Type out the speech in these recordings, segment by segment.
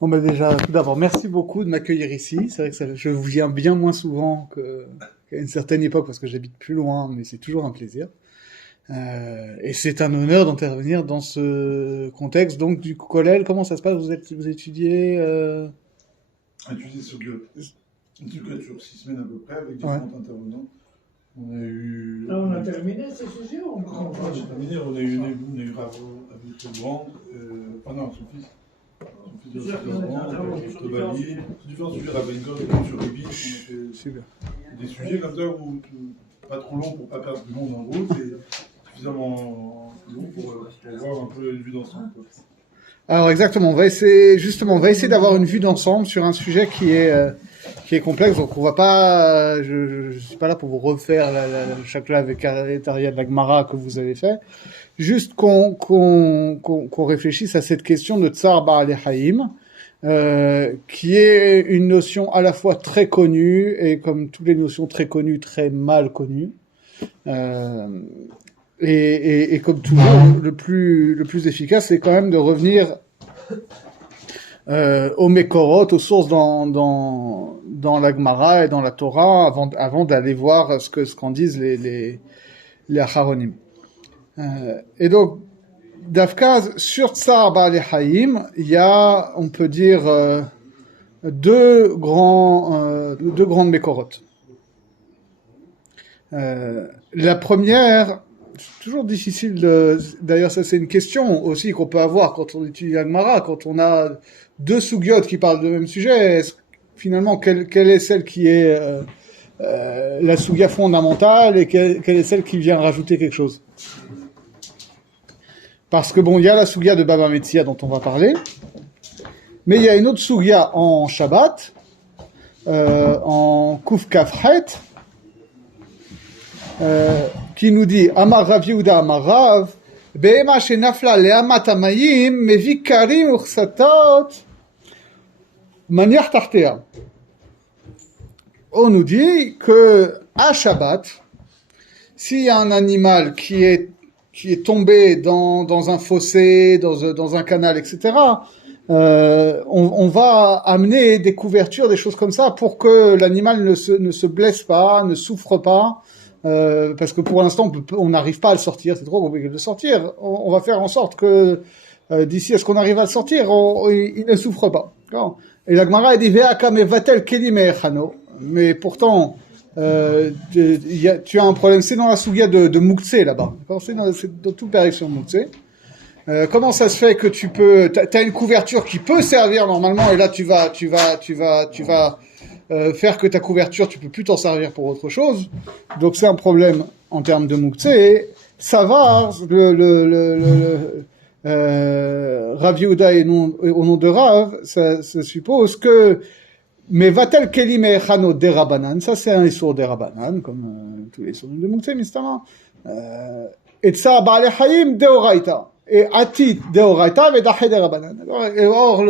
Bon, bah déjà, tout d'abord, merci beaucoup de m'accueillir ici. C'est vrai que je vous viens bien moins souvent qu'à une certaine époque parce que j'habite plus loin, mais c'est toujours un plaisir. Et c'est un honneur d'intervenir dans ce contexte. Donc, du collège, comment ça se passe? Vous étudiez Étudier sur 6 semaines à peu près avec Ouais. différents intervenants. On a eu. Là, on a terminé ce sujet ou on Ah, continue? j'ai terminé, on a eu Ravo avec le grand, non, son fils. Son fils de grand, avec Tobali, différents sujets, Ravenkov, sur Ribi. On a fait Super. des sujets comme ça où pas trop long pour pas perdre du monde en route et suffisamment long pour avoir un peu une vue d'ensemble. Alors exactement, on va essayer d'avoir une vue d'ensemble sur un sujet qui est complexe. Donc on va pas, je suis pas là pour vous refaire chaque lave et de la Gemara que vous avez fait. Juste qu'on réfléchisse à cette question de Tsar Ba'al Haïm, qui est une notion à la fois très connue et comme toutes les notions très connues, très mal connues. Et comme toujours, le plus efficace, c'est quand même de revenir aux Mekorot, aux sources dans la Gemara et dans la Torah, avant d'aller voir ce qu'en disent les Acharonim. Et donc, Dafkaz, sur Tsar Ba'al Haïm, il y a, on peut dire, deux grandes Mekorot. La première, c'est toujours difficile d'ailleurs ça c'est une question aussi qu'on peut avoir quand on étudie la Gemara, quand on a deux sougiotes qui parlent du même sujet, finalement quelle est celle qui est la sougia fondamentale et quelle est celle qui vient rajouter quelque chose? Parce que bon, il y a la sougia de Baba Metzia dont on va parler, mais il y a une autre sougia en Shabbat, en Kuf Kafret, qui nous dit Amar Rav Yehuda Amar Rav Be'ema shenafla le'amat hamayim mevi karim uchsatot maniach tartea. On nous dit que à Shabbat, s'il y a un animal qui est tombé dans un fossé, dans un canal, etc., on va amener des couvertures, des choses comme ça, pour que l'animal ne se blesse pas, ne souffre pas, parce que pour l'instant on n'arrive pas à le sortir, c'est trop compliqué de le sortir. On va faire en sorte que d'ici à ce qu'on arrive à le sortir, il ne souffre pas. Et la Gemara dit Ve'aka mevatel keli me'echano, mais pourtant tu as un problème, c'est dans la sougia de Mouktsé là-bas, c'est dans toute direction de Mouktsé. Comment ça se fait que t'as une couverture qui peut servir normalement et là tu vas faire que ta couverture, tu peux plus t'en servir pour autre chose. Donc c'est un problème en termes de Mouktsé. Ça va, Rav Yehuda au nom de Rav, ça suppose que mais va-t-elle Keli Me'echano derabanan, ça c'est un Issour derabanan, comme tous les Issours de Mouktsé, mistamment. Et ça, Ba'al Haïm deoraita. Et Atit deoraita, Vedaché derabanan. Or,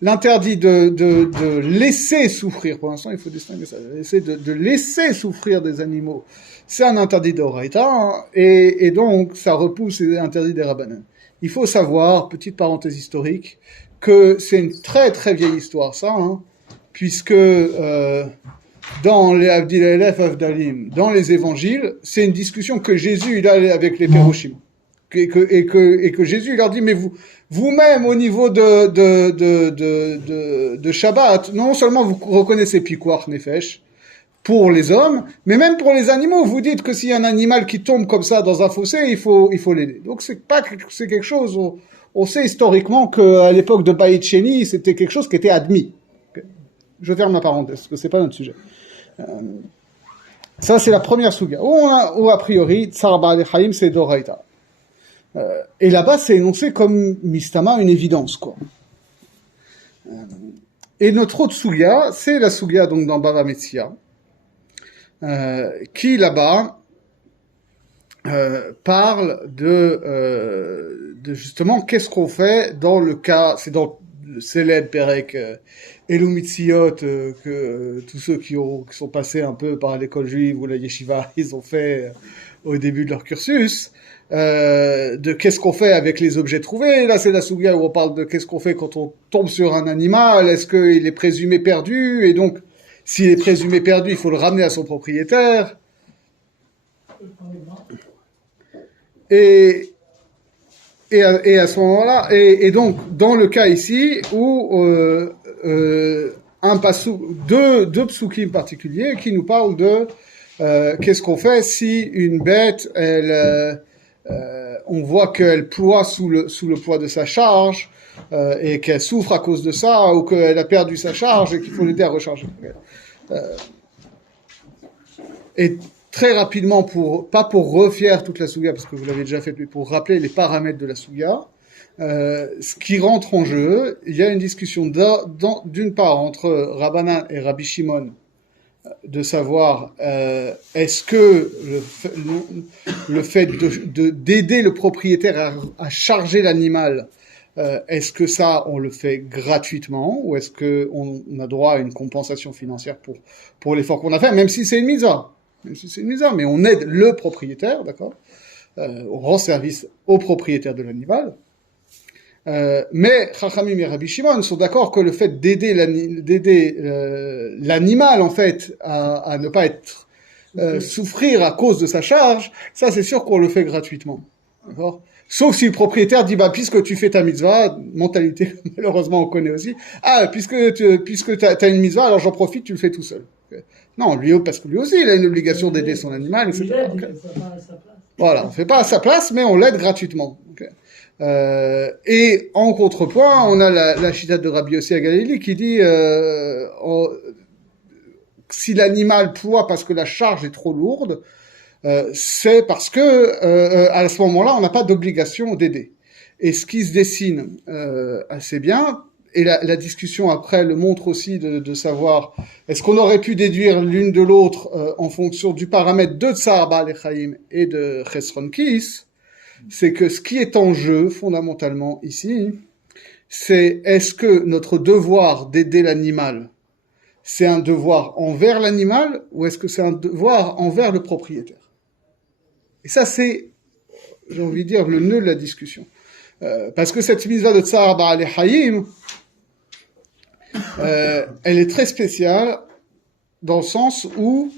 l'interdit de laisser souffrir, pour l'instant il faut distinguer ça, de laisser souffrir des animaux, c'est un interdit d'Oraita, hein, et donc ça repousse les interdits des Rabbanan. Il faut savoir, petite parenthèse historique, que c'est une très très vieille histoire ça, hein, puisque dans les Avdilalef Avdalim, dans les évangiles, c'est une discussion que Jésus il a avec les Pérochim. Et que Jésus leur dit, mais vous-même au niveau de Shabbat, non seulement vous reconnaissez Pikuach Nefesh pour les hommes, mais même pour les animaux, vous dites que s'il y a un animal qui tombe comme ça dans un fossé, il faut l'aider. Donc c'est quelque chose, on sait historiquement qu'à l'époque de Baït Sheni, c'était quelque chose qui était admis. Je ferme ma parenthèse, parce que c'est pas notre sujet. Ça c'est la première souga. Ou a priori, Tsar Ba'al Haïm c'est Doraita. Et là-bas, c'est énoncé comme Mistama, une évidence, quoi. Et notre autre souga, c'est la souga donc dans Bava Metzia, qui là-bas parle de justement qu'est-ce qu'on fait dans le cas, c'est dans le célèbre Perek Elu Mitziot que tous ceux qui sont passés un peu par l'école juive ou la yeshiva, ils ont fait au début de leur cursus, de qu'est-ce qu'on fait avec les objets trouvés. Là, c'est la souga où on parle de qu'est-ce qu'on fait quand on tombe sur un animal, est-ce qu'il est présumé perdu, et donc, s'il est présumé perdu, il faut le ramener à son propriétaire. Et à ce moment-là, et donc, dans le cas ici, où deux psukim particuliers qui nous parlent de qu'est-ce qu'on fait si une bête, on voit qu'elle ploie sous le poids de sa charge, et qu'elle souffre à cause de ça, ou qu'elle a perdu sa charge et qu'il faut l'aider à recharger. Et très rapidement, pas pour refaire toute la souga, parce que vous l'avez déjà fait, mais pour rappeler les paramètres de la souga, ce qui rentre en jeu, il y a une discussion d'une part entre Rabbanan et Rabbi Shimon, de savoir est-ce que le fait d'aider le propriétaire à charger l'animal, est-ce que ça on le fait gratuitement ou est-ce que on a droit à une compensation financière pour l'effort qu'on a fait, même si c'est une mitzvah, mais on aide le propriétaire, d'accord, on rend service au propriétaire de l'animal. Mais Chachamim et Rabbi Shimon sont d'accord que le fait d'aider l'animal en fait à ne pas être souffrir à cause de sa charge, ça c'est sûr qu'on le fait gratuitement, d'accord. Sauf si le propriétaire dit puisque tu fais ta mitzvah, mentalité malheureusement on connaît aussi, puisque t'as une mitzvah, alors j'en profite, tu le fais tout seul. Non, parce que lui aussi il a une obligation d'aider son animal, etc. Voilà, on fait pas à sa place, mais on l'aide gratuitement. Okay. Et en contrepoint, on a la chita de Rabbi Yossi à Galilée qui dit si l'animal ploie parce que la charge est trop lourde, c'est parce que à ce moment-là, on n'a pas d'obligation d'aider. Et ce qui se dessine assez bien, et la discussion après le montre aussi de savoir est-ce qu'on aurait pu déduire l'une de l'autre en fonction du paramètre de Tsar Baal Echaim et de Chesron Kis, c'est que ce qui est en jeu fondamentalement ici, c'est est-ce que notre devoir d'aider l'animal, c'est un devoir envers l'animal ou est-ce que c'est un devoir envers le propriétaire? Et ça, c'est, j'ai envie de dire, le nœud de la discussion. Parce que cette mitzvah de Tsar Baal Echaim, elle est très spéciale dans le sens où,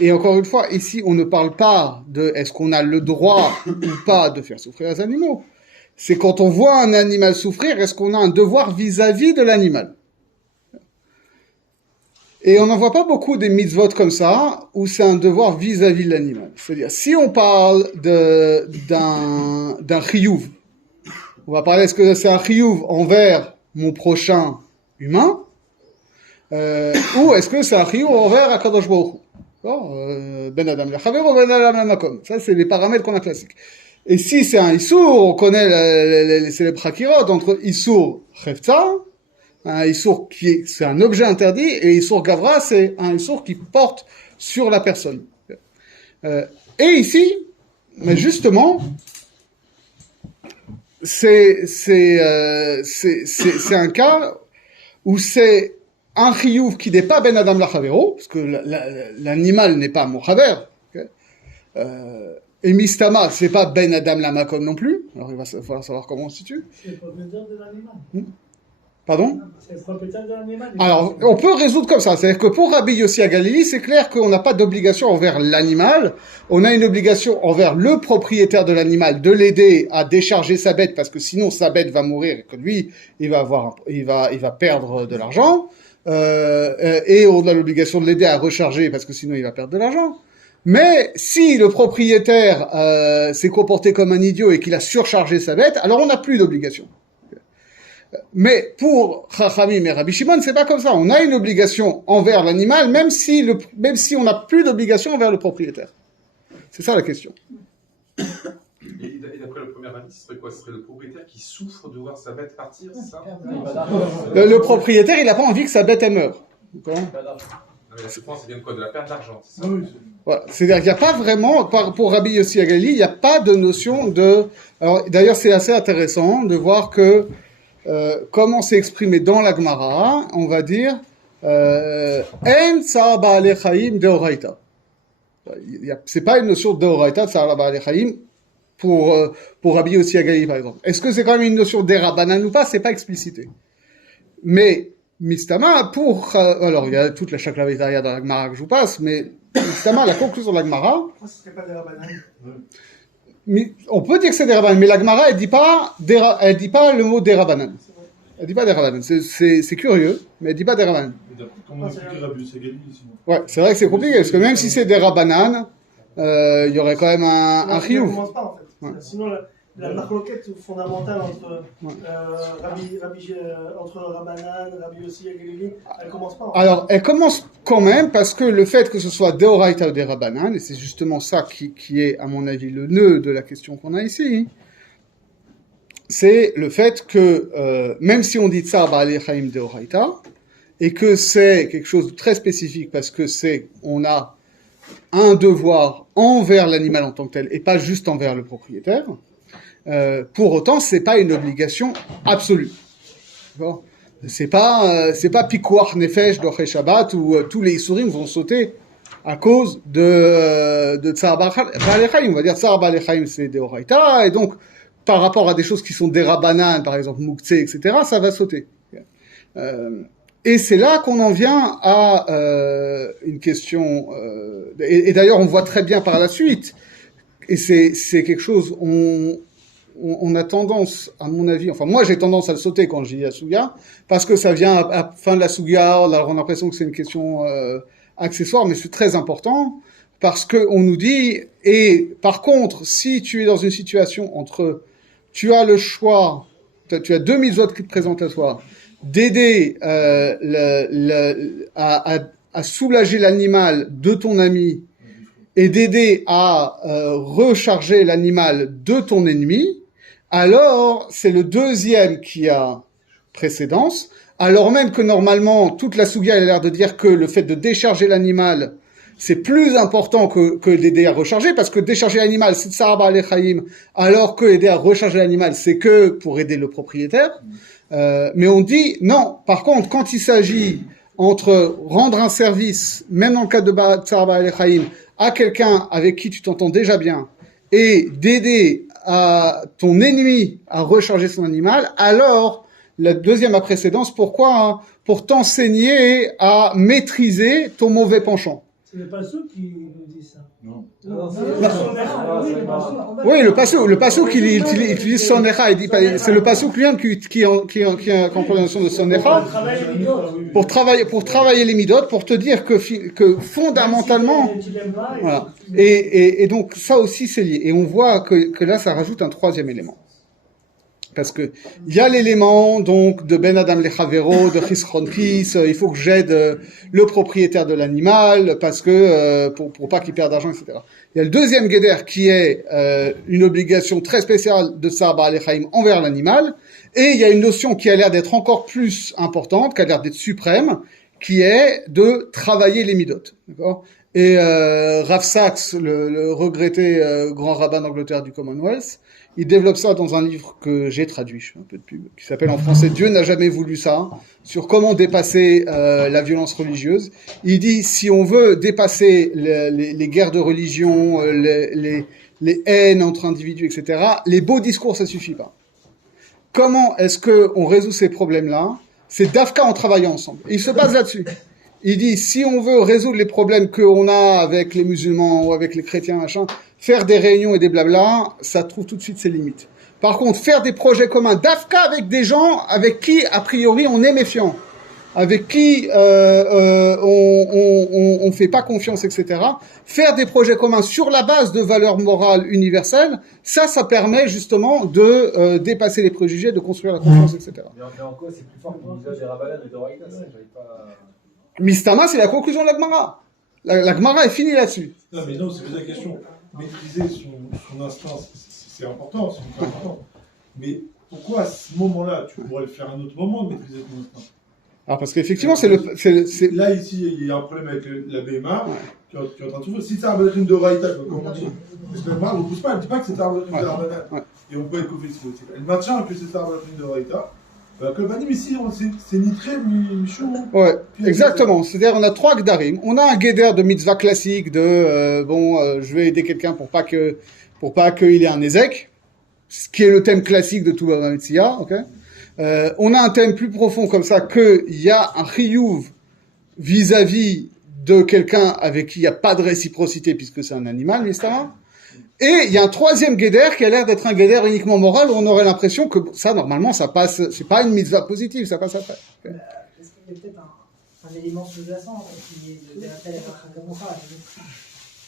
et encore une fois, ici, on ne parle pas de est-ce qu'on a le droit ou pas de faire souffrir les animaux. C'est quand on voit un animal souffrir, est-ce qu'on a un devoir vis-à-vis de l'animal? Et on n'en voit pas beaucoup des mitzvot comme ça, où c'est un devoir vis-à-vis de l'animal. C'est-à-dire, si on parle d'un chiyuv, on va parler, est-ce que c'est un chiyuv envers mon prochain humain, ou est-ce que c'est un chiyuv envers Akadosh Baruch Hu? Ben Adam Lechavero, Ben Adam Lamakom. Ça, c'est les paramètres qu'on a classiques. Et si c'est un Issour, on connaît les célèbres Hakirot entre Issour Chefza, un Issour c'est un objet interdit, et Issour Gavra, c'est un Issour qui porte sur la personne. Et ici, mais justement, c'est un cas où c'est un chiyuv qui n'est pas ben adam lachavero, parce que l'animal n'est pas mon chaver, okay. Et mistama, c'est pas ben adam lamakom non plus, alors il va falloir savoir comment on se situe. C'est le propriétaire de l'animal. Pardon? C'est le propriétaire de l'animal. Alors, on peut résoudre comme ça. C'est-à-dire que pour Rabbi Yossi à Galilée, c'est clair qu'on n'a pas d'obligation envers l'animal. On a une obligation envers le propriétaire de l'animal de l'aider à décharger sa bête parce que sinon sa bête va mourir et que lui, il va perdre de l'argent. Et on a l'obligation de l'aider à recharger parce que sinon il va perdre de l'argent. Mais si le propriétaire s'est comporté comme un idiot et qu'il a surchargé sa bête, alors on n'a plus d'obligation. Mais pour Chachamim et Rabbi Shimon, c'est pas comme ça. On a une obligation envers l'animal, même si on n'a plus d'obligation envers le propriétaire. C'est ça la question. Et d'après le premier avis, ce serait quoi? Ce serait le propriétaire qui souffre de voir sa bête partir, c'est ça? Le propriétaire, il n'a pas envie que sa bête elle meure. La souffrance, c'est bien de quoi? De la perte d'argent, c'est ça? Voilà. C'est-à-dire qu'il n'y a pas vraiment, pour Rabbi Yossi à Galilée, il n'y a pas de notion de... Alors, d'ailleurs, c'est assez intéressant de voir que comment c'est exprimé dans la Gemara, on va dire En tsar ba'alei chaim deoraita. C'est pas une notion deoraita, tsar ba'alei chaim, pour Rabbi Yossi Agali, par exemple. Est-ce que c'est quand même une notion d'Erabanan ou pas? C'est pas explicité. Mais Mistama, alors il y a toute la Shaklavitaria dans la Gemara que je vous passe, mais Mistama, la conclusion de la Gemara, Ce serait pas des rabbinans. on peut dire que c'est des Rabbanan, mais la Gemara, elle dit pas le mot des Rabbanan. Elle dit pas des Rabbanan. C'est curieux, mais elle dit pas des Rabbanan. Mais d'après comment expliquer Rabbi Yossi Agali, sinon. Ouais, c'est vrai que c'est compliqué, parce que même si c'est des Rabbanan, il y aurait quand même un Ça chiyuv. commence pas, en fait. Ouais. Sinon, la marloquette fondamentale entre entre Rabbanan, Rabbi Yossi Agali, elle commence pas. En fait. Alors, elle commence quand même, parce que le fait que ce soit Deoraita ou des Rabbanan, et c'est justement ça qui est, à mon avis, le nœud de la question qu'on a ici, c'est le fait que, même si on dit Tsar Ba'alei Chaim Deoraita, et que c'est quelque chose de très spécifique, parce que on a un devoir envers l'animal en tant que tel, et pas juste envers le propriétaire, pour autant, c'est pas une obligation absolue. D'accord ? C'est pas Pikuach Nefesh d'Oché Shabbat où tous les Isurim vont sauter à cause de Tsar Ba'alei Chaim. On va dire Tsar Ba'alei Chaim c'est Deoraita, et donc par rapport à des choses qui sont des Rabbanan, par exemple Mouktsé, etc., ça va sauter. Et c'est là qu'on en vient à une question, et d'ailleurs on voit très bien par la suite, et c'est quelque chose, on a tendance, à mon avis, enfin moi j'ai tendance à le sauter quand je dis la Suga, parce que ça vient à la fin de la Suga, on a l'impression que c'est une question accessoire, mais c'est très important, parce qu'on nous dit, et par contre, si tu es dans une situation entre, tu as le choix, tu as deux mitzvot qui te présentent à toi, d'aider à soulager l'animal de ton ami, et d'aider à recharger l'animal de ton ennemi, alors c'est le deuxième qui a précédence, alors même que normalement, toute la Sugia a l'air de dire que le fait de décharger l'animal, c'est plus important que d'aider à recharger, parce que décharger l'animal, c'est Tsar Ba'alei Chaim, alors que aider à recharger l'animal, c'est que pour aider le propriétaire. Mais on dit, non, par contre, quand il s'agit entre rendre un service, même dans le cas de Tsar Ba'alei Chaim, à quelqu'un avec qui tu t'entends déjà bien, et d'aider à ton ennemi à recharger son animal, alors la deuxième a précédence, pourquoi? Pour t'enseigner à maîtriser ton mauvais penchant. Ce n'est pas ceux qui nous disent ça. Non. Oui, le pasouk il utilise sonecha, il dit pas, c'est le pasouk lui-même qui a compréhension de sonecha pour travailler les midot, pour te dire que fondamentalement, voilà. Et donc ça aussi c'est lié. Et on voit que là ça rajoute un troisième élément. Parce que il y a l'élément donc de Ben Adam Lechavero, de Chisron Kis, il faut que j'aide le propriétaire de l'animal parce que pour pas qu'il perde d'argent, etc. Il y a le deuxième guéder qui est une obligation très spéciale de Tsar Ba'alei Chaim envers l'animal, et il y a une notion qui a l'air d'être encore plus importante, qui a l'air d'être suprême, qui est de travailler les midot. D'accord ? Et Rav Sachs, le regretté grand rabbin d'Angleterre du Commonwealth, il développe ça dans un livre que j'ai traduit, je fais un peu de pub, qui s'appelle en français « Dieu n'a jamais voulu ça », sur comment dépasser la violence religieuse. Il dit, si on veut dépasser les guerres de religion, les haines entre individus, etc., les beaux discours, ça suffit pas. Comment est-ce qu'on résout ces problèmes-là? C'est d'Afka en travaillant ensemble. Et il se base là-dessus. Il dit, si on veut résoudre les problèmes qu'on a avec les musulmans ou avec les chrétiens, machin, faire des réunions et des blabla, ça trouve tout de suite ses limites. Par contre, faire des projets communs d'Afka avec des gens avec qui, a priori, on est méfiant, avec qui on fait pas confiance, etc. Faire des projets communs sur la base de valeurs morales universelles, ça permet justement de dépasser les préjugés, de construire la confiance, etc. Mais en quoi c'est plus fort que l'usage des Rabbanan et de Raïta, ça, j'arrive pas... Mistama, c'est la conclusion de la Gemara. La Gemara est finie là-dessus. Non, mais non, c'est pas la question. Maîtriser son instinct, c'est important, c'est hyper important. Mais pourquoi à ce moment-là, tu pourrais le faire à un autre moment de maîtriser ton instinct? Alors parce qu'effectivement, c'est Là, ici, il y a un problème avec la BMA. Tu es en train de trouver. Si c'est un ballerine de Raïta, comme on dit, parce que la BMA ne repousse pas, elle ne dit pas que c'est un ballerine de Rabbanan. Et on peut être conflictuel. Elle maintient que c'est un ballerine de Raïta. Comme Banim ici, c'est ni très ni chaud. Ouais, exactement. C'est-à-dire, on a 3 Gdarim. On a un Guéder de mitzvah classique de, je vais aider quelqu'un pour pas qu'il ait un Ézek, ce qui est le thème classique de tout Bava Metzia, ok? On a un thème plus profond comme ça, qu'il y a un chiyuv vis-à-vis de quelqu'un avec qui il n'y a pas de réciprocité puisque c'est un animal, etc. Et il y a un troisième guéder qui a l'air d'être un guéder uniquement moral où on aurait l'impression que ça, normalement, ça passe, c'est pas une mitzvah positive, ça passe après. Okay. Est-ce qu'il y a peut-être un élément sous-jacent qui est de l'appel à la Chakamora?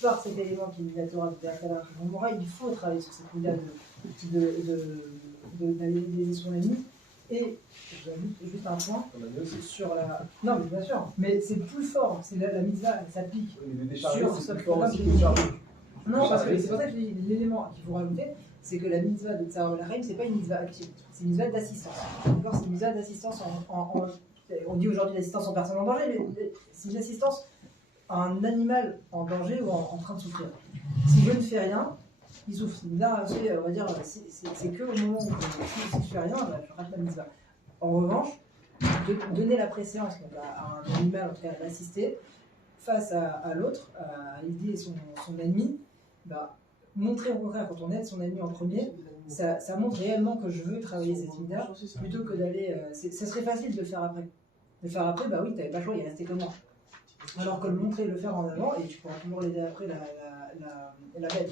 Par cet élément qui est la Torah de l'appel à la Chakamora, il faut travailler sur cette idée d'analyser son ennemi. Et juste un point sur la. Non, mais bien sûr, mais c'est plus fort, c'est la mitzvah, elle s'applique sur ce Non, parce que c'est pour ça que l'élément qu'il faut rajouter, c'est que la mitzvah de Tzahar Balachaim, c'est pas une mitzvah active, c'est une mitzvah d'assistance. D'accord, c'est une mitzvah d'assistance on dit aujourd'hui l'assistance en personne en danger, mais c'est une assistance à un animal en danger ou en train de souffrir. Si je ne fais rien, il souffre. Là, on va dire, c'est que au moment où si je ne fais rien, je rate la mitzvah. En revanche, de donner la préséance à un animal, en tout cas à l'assister, face à l'autre, à aider son ennemi, montrer au contraire, quand on aide son ennemi en premier, ça montre réellement que je veux travailler cette mitzvah, plutôt que d'aller... ça serait facile de le faire après. De le faire après, oui, tu n'avais pas le choix, il restait que moi. Alors que le montrer, le faire en avant, et tu pourras toujours l'aider après la bête.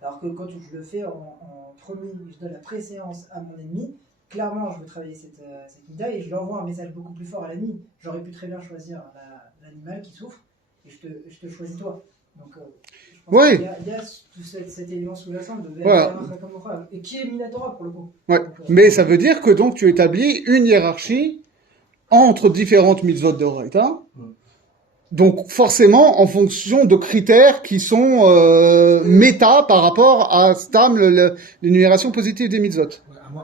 Alors que quand je le fais en premier, je donne la préséance à mon ennemi, clairement je veux travailler cette mitzvah et je lui envoie un message beaucoup plus fort à l'ennemi. J'aurais pu très bien choisir l'animal qui souffre, et je te choisis toi. Donc, je pense qu'il y a tout cet élément sous-jacent de et qui est Minatora pour le coup. Ouais. Donc, mais ça veut dire que donc tu établis une hiérarchie entre différentes mitzvot de Horaïta. Donc forcément en fonction de critères qui sont méta par rapport à Stam, l'énumération positive des mitzvot.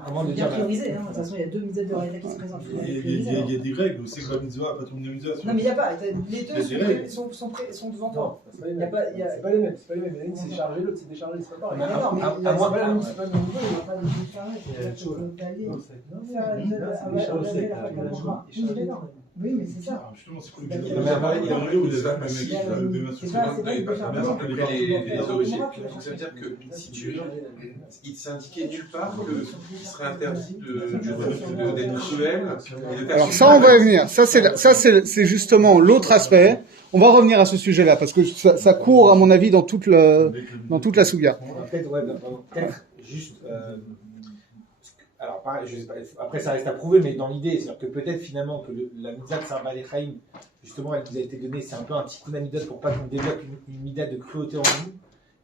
Avant de bien prioriser, de toute façon il y a 2 mitzvot de Horaïta qui se présentent. Il y a des règles, c'est que la mitzvah, pas tout le monde mitzvah. Non mais il n'y a pas, les deux sont devant toi. C'est pas les mêmes, l'une c'est chargé, l'autre c'est déchargé, c'est pas pareil. Non, mais c'est pas le même niveau, il n'y a pas de déchargé. Oui, mais c'est ça. Justement, c'est cool. Les origines. Donc ça veut dire que si il s'est indiqué nulle part qu'il serait interdit d'être cruel. Alors ça, on va y venir. Ça, c'est justement l'autre aspect. On va revenir à ce sujet-là parce que ça court, à mon avis, dans toute la souga. Peut-être juste. Alors, pareil, je sais pas, après ça reste à prouver, mais dans l'idée, c'est-à-dire que peut-être finalement que la mitzvah de Tzahar Balachaim, justement, elle nous a été donnée, c'est un peu un tikkun hamidot pour pas qu'on développe une midah de cruauté en nous,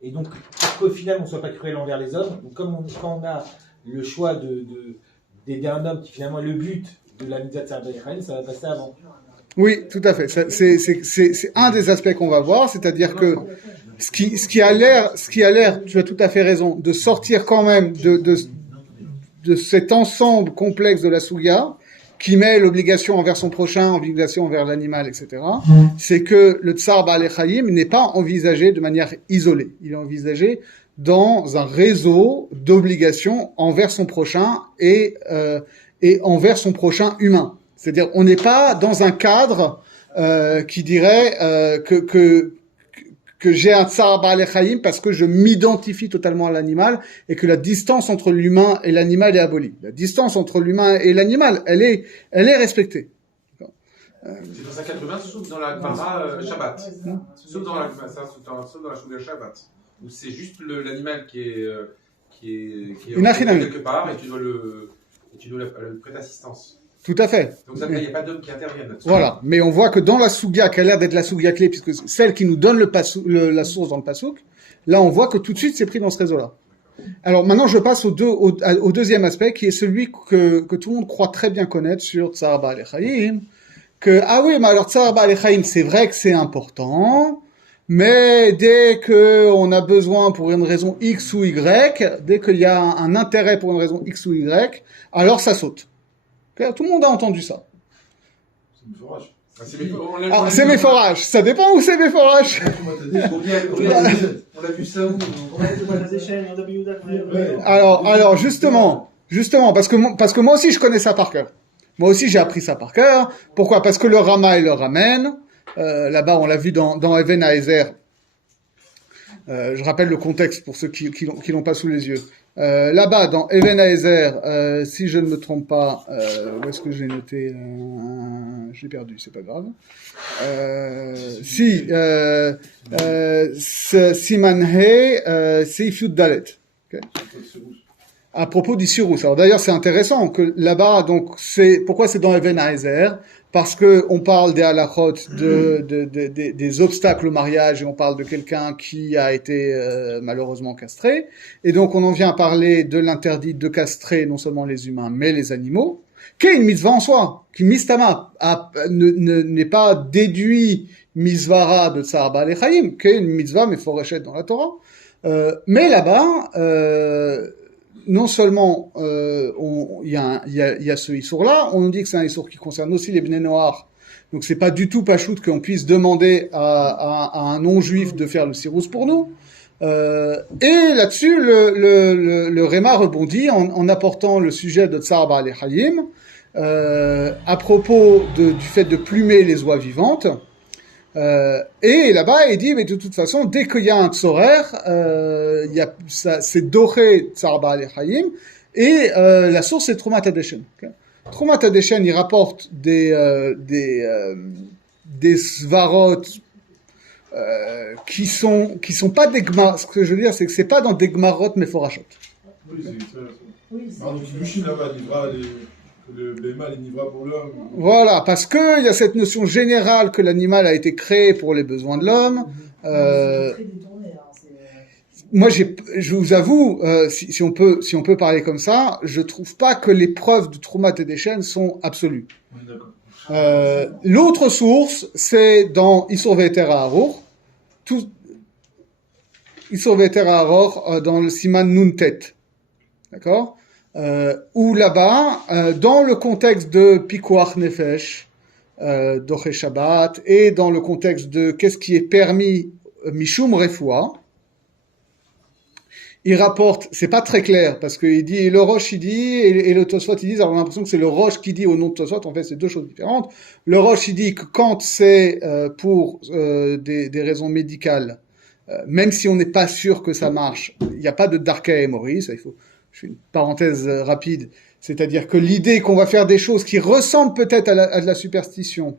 et donc pour qu'au final on soit pas cruel envers les hommes. Donc quand on a le choix d'aider un homme qui finalement est le but de la mitzvah de Tzahar Balachaim, ça va passer avant. Oui, tout à fait. C'est un des aspects qu'on va voir, c'est-à-dire que ce qui a l'air, tu as tout à fait raison, de sortir quand même de cet ensemble complexe de la Souga, qui met l'obligation envers son prochain, l'obligation envers l'animal, etc., c'est que le Tzahar Balachaim n'est pas envisagé de manière isolée. Il est envisagé dans un réseau d'obligations envers son prochain et envers son prochain humain. C'est-à-dire, on n'est pas dans un cadre qui dirait que j'ai un Tzahar Balachaim parce que je m'identifie totalement à l'animal et que la distance entre l'humain et l'animal est abolie. La distance entre l'humain et l'animal, elle est respectée. C'est dans sa 80, sauf dans la Gemara Shabbat. Sauf dans la Shouga Shabbat. Où c'est juste l'animal qui est quelque part et tu dois le prêter assistance. Tout à fait. Donc ça, il n'y a pas d'homme qui intervienne là-dessus. Voilà. Mais on voit que dans la Souga, qui a l'air d'être la Souga clé, puisque c'est celle qui nous donne la source dans le Passouk, là on voit que tout de suite c'est pris dans ce réseau-là. Alors maintenant je passe au deuxième aspect, qui est celui que tout le monde croit très bien connaître sur Tzahar Balachaim, que, mais alors Tzahar Balachaim, c'est vrai que c'est important, mais dès que on a besoin pour une raison X ou Y, dès qu'il y a un intérêt pour une raison X ou Y, alors ça saute. Tout le monde a entendu ça. C'est une forage. C'est mes forages. Ça dépend où c'est mes forages. On l'a vu ça où? Alors justement, parce que moi aussi je connais ça par cœur. Moi aussi, j'ai appris ça par cœur. Pourquoi? Parce que le Rama, il le ramène. Là-bas, on l'a vu dans Even Haezer. Je rappelle le contexte pour ceux qui l'ont pas sous les yeux. Là-bas, dans Even Haezer, si je ne me trompe pas, où est-ce que j'ai noté? Je l'ai perdu, c'est pas grave. Siman He, Seifut Dalet. Okay. À propos du Sirus. Alors d'ailleurs, c'est intéressant que là-bas, donc, pourquoi c'est dans Even Haezer? Parce que on parle des halachot, des obstacles au mariage, et on parle de quelqu'un qui a été malheureusement castré. Et donc on en vient à parler de l'interdit de castrer non seulement les humains, mais les animaux, qui est une mitzvah en soi, qui mistama n'est pas déduit mitzvara de Tsar Ba'alei Chaim, qui est une mitzvah mais forechet dans la Torah. Mais là-bas, non seulement il y a ce issour-là, on nous dit que c'est un issour qui concerne aussi les Bnei Noach, donc c'est pas du tout pachout qu'on puisse demander à un non-juif de faire le sirus pour nous. Et là-dessus, le Réma rebondit en apportant le sujet de Tsar Ba'alei Chaim à propos du fait de plumer les oies vivantes. Et là-bas, il dit, mais de toute façon, dès qu'il y a un tzorer, c'est doré Tsar Ba'alei Chaim, et la source c'est Trumat Hadeshen. Okay. Trumat Hadeshen, il rapporte des svarot qui sont pas des gmar. Ce que je veux dire, c'est que c'est pas dans des gmarot meforachot. Oui, c'est ça. Donc, Lushin là-bas, le béma, l'inivra pour l'homme. Voilà, parce que il y a cette notion générale que l'animal a été créé pour les besoins de l'homme. Moi, je vous avoue, si on peut parler comme ça, je trouve pas que les preuves de Trumat Hadeshen sont absolues. Oui, d'accord. L'autre source, c'est dans Isur Ve'eter Ha'aror, Isur Ve'eter Ha'aror, dans le Siman Nuntet. D'accord? Où là-bas, dans le contexte de Pikuach Nefesh, d'Oche Shabbat, et dans le contexte de qu'est-ce qui est permis Mishum Refoua, il rapporte, c'est pas très clair, parce qu'il dit, le Rosh il dit, et le Tosfot il dit, alors on a l'impression que c'est le Rosh qui dit au nom de Tosfot, en fait c'est deux choses différentes. Le Rosh il dit que quand c'est pour des raisons médicales, même si on n'est pas sûr que ça marche, il n'y a pas de Darka Emoris, ça il faut. Je fais une parenthèse rapide, c'est-à-dire que l'idée qu'on va faire des choses qui ressemblent peut-être à de la superstition,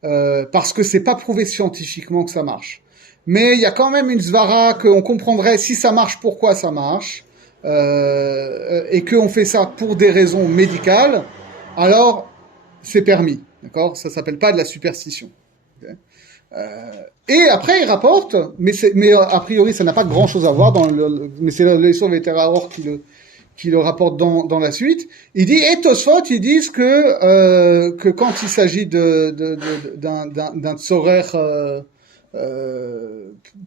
parce que c'est pas prouvé scientifiquement que ça marche, mais il y a quand même une svara qu'on comprendrait si ça marche, pourquoi ça marche, et qu'on fait ça pour des raisons médicales, alors c'est permis, d'accord? Ça s'appelle pas de la superstition. Okay. Et après il rapporte, mais a priori ça n'a pas grand-chose à voir mais c'est le Isur Ve'eter Ha'aror qui le rapporte dans la suite. Il dit, et Tosfot, ils disent que quand il s'agit d'un tzorer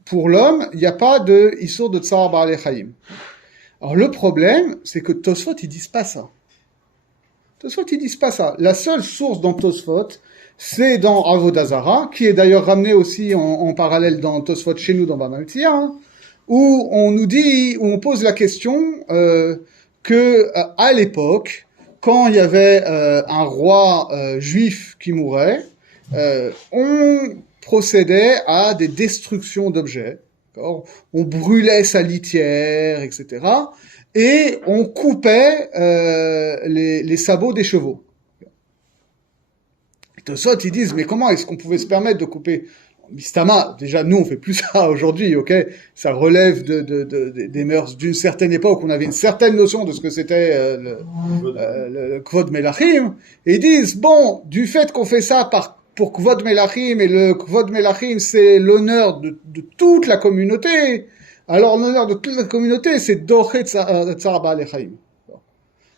pour l'homme, il n'y a pas de Isur de Tsar Ba'alei Chaim. Alors le problème, c'est que Tosfot, ils disent pas ça. Tosfot, ils disent pas ça. La seule source dans Tosfot, c'est dans Avodah Zara, qui est d'ailleurs ramené aussi en parallèle dans Tosfot chez nous, dans Bava Metzia, hein, où on nous dit, où on pose la question que à l'époque, quand il y avait un roi juif qui mourait, on procédait à des destructions d'objets. D'accord ? On brûlait sa litière, etc. Et on coupait les sabots des chevaux. Tosfot, ils disent, mais comment est-ce qu'on pouvait se permettre de couper Mistama, déjà nous on fait plus ça aujourd'hui, ok? Ça relève des mœurs d'une certaine époque, on avait une certaine notion de ce que c'était le Kvod Melachim, et ils disent, bon, du fait qu'on fait ça pour Kvod Melachim, et le Kvod Melachim c'est l'honneur de toute la communauté, alors l'honneur de toute la communauté c'est Doré Tsar Ba'alei Chaim.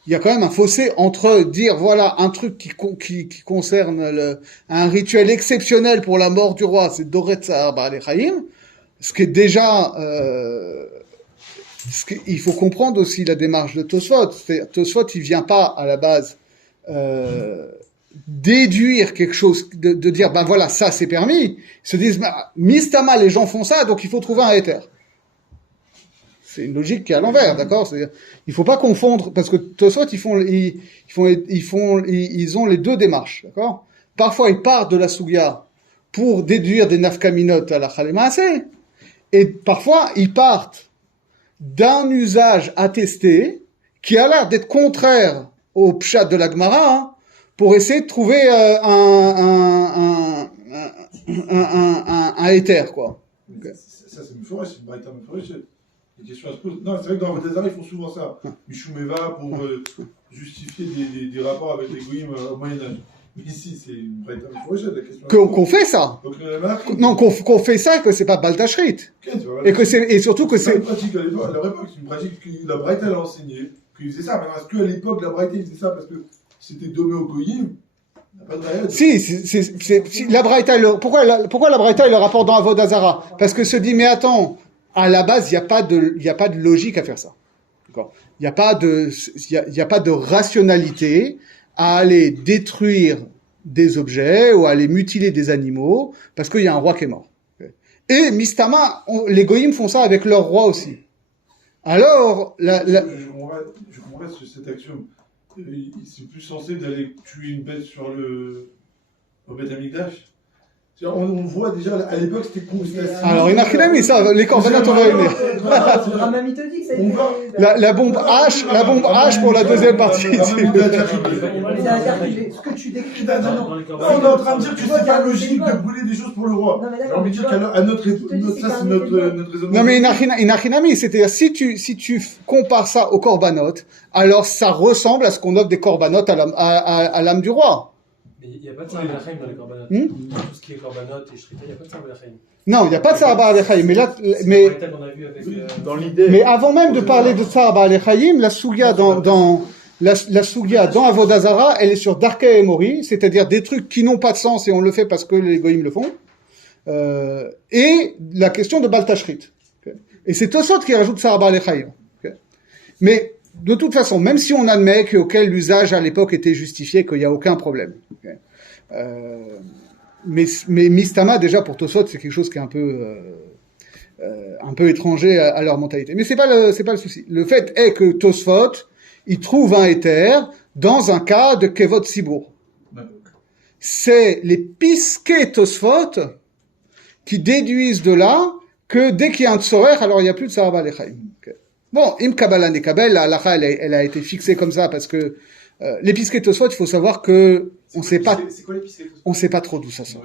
Il y a quand même un fossé entre dire voilà un truc qui concerne un rituel exceptionnel pour la mort du roi, c'est Doré Tsar Ba'alei Chaim, ce qui est déjà il faut comprendre aussi la démarche de Tosfot. Tosfot il vient pas à la base déduire quelque chose, de dire ben voilà ça c'est permis. Ils se disent mistama les gens font ça donc il faut trouver un éther. C'est une logique qui est à l'envers, d'accord? C'est-à-dire, il faut pas confondre, parce que Tosfot, ils ont les deux démarches, d'accord? Parfois, ils partent de la Sougia pour déduire des nafkaminot à la Chalemaase, et parfois, ils partent d'un usage attesté, qui a l'air d'être contraire au pshat de la Gemara, hein, pour essayer de trouver un éther, quoi. Okay. Ça, c'est Meforech, c'est une braïta Meforech. Les questions à se poser. Non, c'est vrai que dans Vodazara, ils font souvent ça. Mishumeva pour justifier des rapports avec les goïms au Moyen-Âge. Mais ici, c'est une braïta Meforech, la question. Qu'on fait ça. Donc, non, qu'on fait ça, que c'est pas Baltashrit. Okay, et surtout que c'est. une pratique à leur époque, c'est une pratique que la braïta elle a enseignée, qu'ils faisaient ça. Maintenant, est-ce qu'à l'époque, la braïta, ils faisaient ça parce que c'était dommé au goïm? Si, la Braïta, pourquoi la Braïta est le rapport dans Avodazara? Parce que se dit, mais attends, à la base, il n'y a pas de logique à faire ça. D'accord? Il n'y a pas de rationalité à aller détruire des objets ou à aller mutiler des animaux parce qu'il y a un roi qui est mort. Et Mistama, les goïms font ça avec leur roi aussi. Alors, je comprends pas cette action. C'est plus censé d'aller tuer une bête au Beth Amikdash. On voit déjà, à l'époque, c'était con. Alors, il a rien mis ça, les corbanotes, on va venir. Ramami te dit que ça a été... La bombe H pour la deuxième partie. C'est-à-dire que ce que tu décris maintenant... On est en train de dire que c'est pas logique de brûler des choses pour le roi. J'ai envie de dire qu'à notre ça, c'est notre raisonnement. Non, mais Inachinami, c'est-à-dire, si tu compares ça aux corbanotes, alors ça ressemble à ce qu'on offre des corbanotes à l'âme du roi. Mais il n'y a pas de Sarah Balachaim dans les corbanotes. Tout ce qui est corbanotes et shrita, il n'y a pas de Sarah Balachaim. Non, il n'y a pas de Sarah Balachaim, mais là, qu'on a vu avec, dans l'idée. Mais avant même de parler de Sarah Balachaim, la Sougia la Sougia dans Avodazara, elle est sur Darkei Emori, c'est-à-dire des trucs qui n'ont pas de sens et on le fait parce que les goïms le font. Et la question de Baltashrit. Okay. Et c'est Tosot qui rajoute Sarah Balachaim. Okay. Mais, de toute façon, même si on admet qu'auquel l'usage à l'époque était justifié, qu'il n'y a aucun problème. Okay. Mais Mistama, déjà, pour Tosot, c'est quelque chose qui est un peu étranger à leur mentalité. Mais c'est pas le souci. Le fait est que Tosfot, il trouve un éther dans un cas de Kevot Sibour. C'est les Piskei Tosfot qui déduisent de là que dès qu'il y a un tsorech, alors il n'y a plus de Sarah Balachaim. Okay. Bon, im Kabbalah Nekabel, la halakha, elle a été fixée comme ça parce que les Piskei Tosfot, il faut savoir que on sait pas trop d'où ça sort.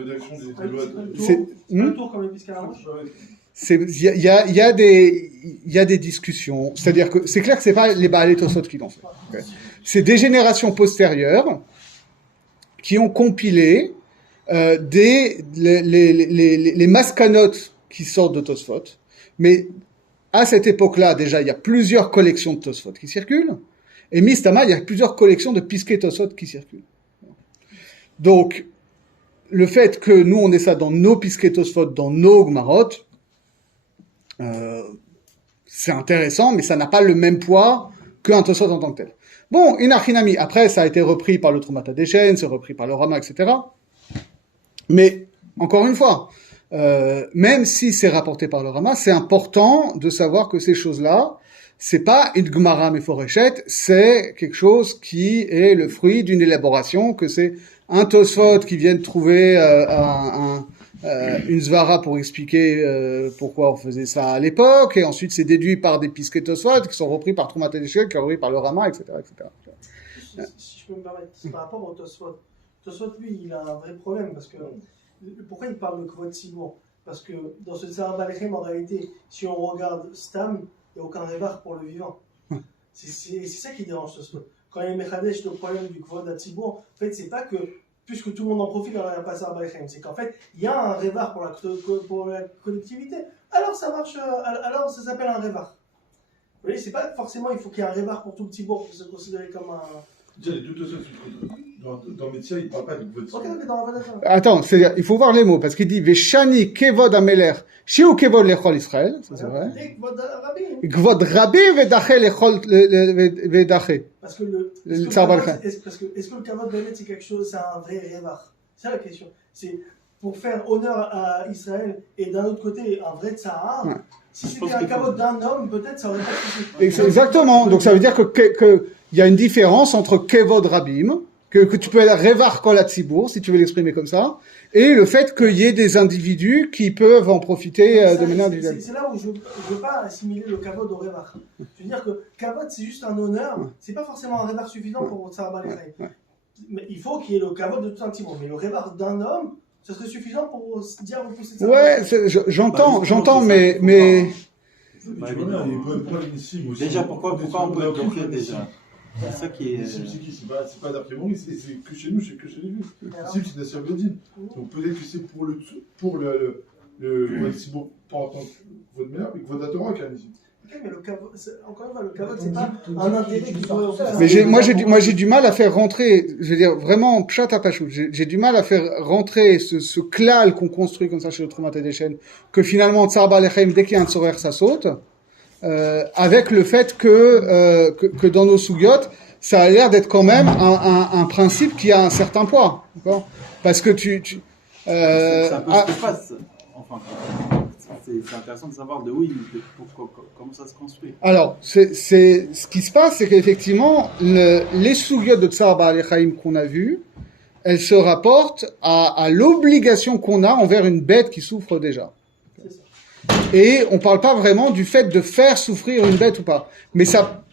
C'est un tour comme les Piskei Harosh. Il y a des discussions. C'est-à-dire que c'est clair que c'est pas les Baalei Tosfot qui l'ont fait. Okay. C'est des générations postérieures qui ont compilé les maskanotes qui sortent de Tosfot. Mais à cette époque-là, déjà, il y a plusieurs collections de Tosfot qui circulent. Et Mistama, il y a plusieurs collections de Piskei Tosfot qui circulent. Donc, le fait que nous, on ait ça dans nos Piskei Tosfot, dans nos Gmarot, c'est intéressant, mais ça n'a pas le même poids qu'un Tosfot en tant que tel. Bon, Inachinami, après, ça a été repris par le Trumat HaDeshen, c'est repris par le Rama, etc. Mais, encore une fois, même si c'est rapporté par le Rama, c'est important de savoir que ces choses-là, c'est pas une Gemara Meforeshet, c'est quelque chose qui est le fruit d'une élaboration, que c'est un Tosfot qui vient de trouver une Zvara pour expliquer pourquoi on faisait ça à l'époque, et ensuite c'est déduit par des Piskei Tosfot qui sont repris par Trumat HaDeshen, qui sont repris par le Rama, etc. Si je peux me permettre, par rapport au Tosfot, lui, il a un vrai problème, parce que pourquoi il parle de Kvod Sibour? Parce que dans ce Sarah Balachaim, en réalité, si on regarde Stam, il n'y a aucun révar pour le vivant. C'est ça qui dérange Tosfot. Quand il y a Mechadesh, le problème du Kvod Sibour, en fait, c'est pas que, puisque tout le monde en profite, alors il n'y a pas Sarah Balachaim, c'est qu'en fait, il y a un révar pour la collectivité, alors ça marche, alors ça s'appelle un révar. Vous voyez, c'est pas forcément, il faut qu'il y ait un révar pour tout petit bourg pour se considérer comme un... Déjà, les deux Tosfot, dans Métia, il ne parle pas de Kvod Sibour. Attends, c'est-à-dire, il faut voir les mots, parce qu'il dit Veshani kevod ameler, shiu kevod lechol Israël, ça c'est vrai. Kvod Rabbi vedache lechol vedache. Parce que est-ce que le kavod bémet c'est quelque chose, c'est un vrai révar? C'est ça la question. C'est pour faire honneur à Israël et d'un autre côté un vrai tsahar, Ouais. si c'était un kavod d'un homme, peut-être ça aurait pas suffi. Exactement. Donc ça veut dire que il y a une différence entre kevod rabim, que tu peux revar kol hatzibur, si tu veux l'exprimer comme ça, et le fait qu'il y ait des individus qui peuvent en profiter de manière individuelle. C'est là où je veux pas assimiler le kavod au revar. Je veux dire que kavod c'est juste un honneur, c'est pas forcément un revar suffisant pour tsahar balechai. Mais il faut qu'il y ait le kavod de tout un petit monde. Mais le revar d'un homme, ce serait suffisant pour dire vous poussez ça. Ouais, j'entends, mais Bah, tu vois bien, il peut prendre une cible aussi. Déjà, pourquoi on peut bloquer déjà? C'est ça qui est. Les cibles, c'est qui? C'est pas d'après moi, c'est que chez nous, c'est que chez les juifs. La cible, c'est Nassir Bedin. Donc peut-être que c'est pour le Cibour, pas en tant que votre mère, mais que votre Torah qui a une cible. Mais le kavod, encore une fois, le kavod, c'est pas un intérêt qui doit. Mais moi j'ai du mal à faire rentrer, je veux dire vraiment pshat à pachou, j'ai du mal à faire rentrer ce klal qu'on construit comme ça chez le Troumat des chaînes, que finalement Tsar Balechem, dès qu'il y a un tzorer, ça saute, avec le fait que dans nos sougiotes, ça a l'air d'être quand même un principe qui a un certain poids, d'accord? Parce que c'est un peu ce qui se passe. Enfin, c'est intéressant de savoir comment ça se construit. Alors, c'est ce qui se passe, c'est qu'effectivement, les sougiotes de Tsar Baal qu'on a vues, elles se rapportent à l'obligation qu'on a envers une bête qui souffre déjà. Et on parle pas vraiment du fait de faire souffrir une bête ou pas. Mais ça,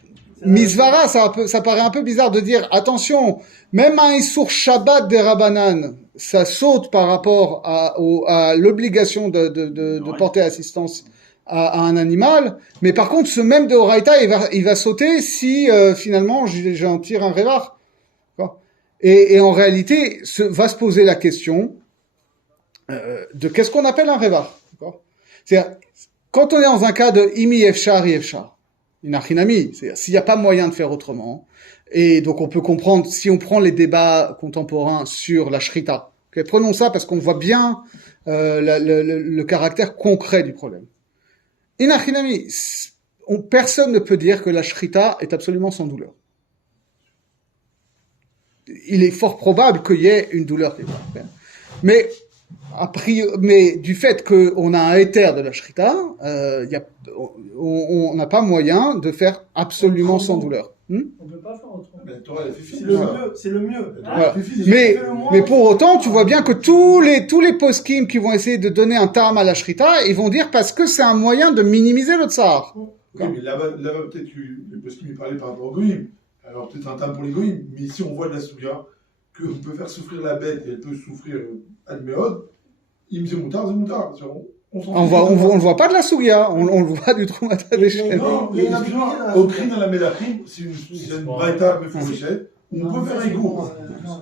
misvara, ça paraît un peu bizarre de dire, attention, même un Issour Shabbat des Rabbanan, ça saute par rapport à l'obligation de porter assistance à un animal, mais par contre, ce même de Horaïta, il va sauter si finalement j'en tire un révar. Et en réalité, va se poser la question de qu'est-ce qu'on appelle un révar. C'est-à-dire, quand on est dans un cas de imi efshar, inachinami, c'est-à-dire s'il n'y a pas moyen de faire autrement, et donc on peut comprendre, si on prend les débats contemporains sur la shrita, okay, prenons ça parce qu'on voit bien le caractère concret du problème. Inachinami, personne ne peut dire que la shrita est absolument sans douleur. Il est fort probable qu'il y ait une douleur quelque part. Mais du fait qu'on a un éther de la shrita, on n'a pas moyen de faire absolument sans douleur. On ne peut pas faire autrement. Mais la Torah, elle a fait C'est fil. le mieux, c'est le mieux. Voilà. Mais pour autant, tu vois bien que tous les poskim qui vont essayer de donner un terme à la shrita, ils vont dire parce que c'est un moyen de minimiser le tsar. Oui, mais là-bas peut-être que le post qui m'est parlé par rapport au goïm. Alors peut-être un terme pour les goïm, mais ici on voit de la souga qu'on peut faire souffrir la bête et elle peut souffrir adméod. Il me dit moutard, c'est moutard. On le voit pas de la souga, on le voit du Troumat des chaînes. Non, mais excuse-moi, au cri dans la Mélachim, c'est une braïta mefourchette, où on peut faire un goût.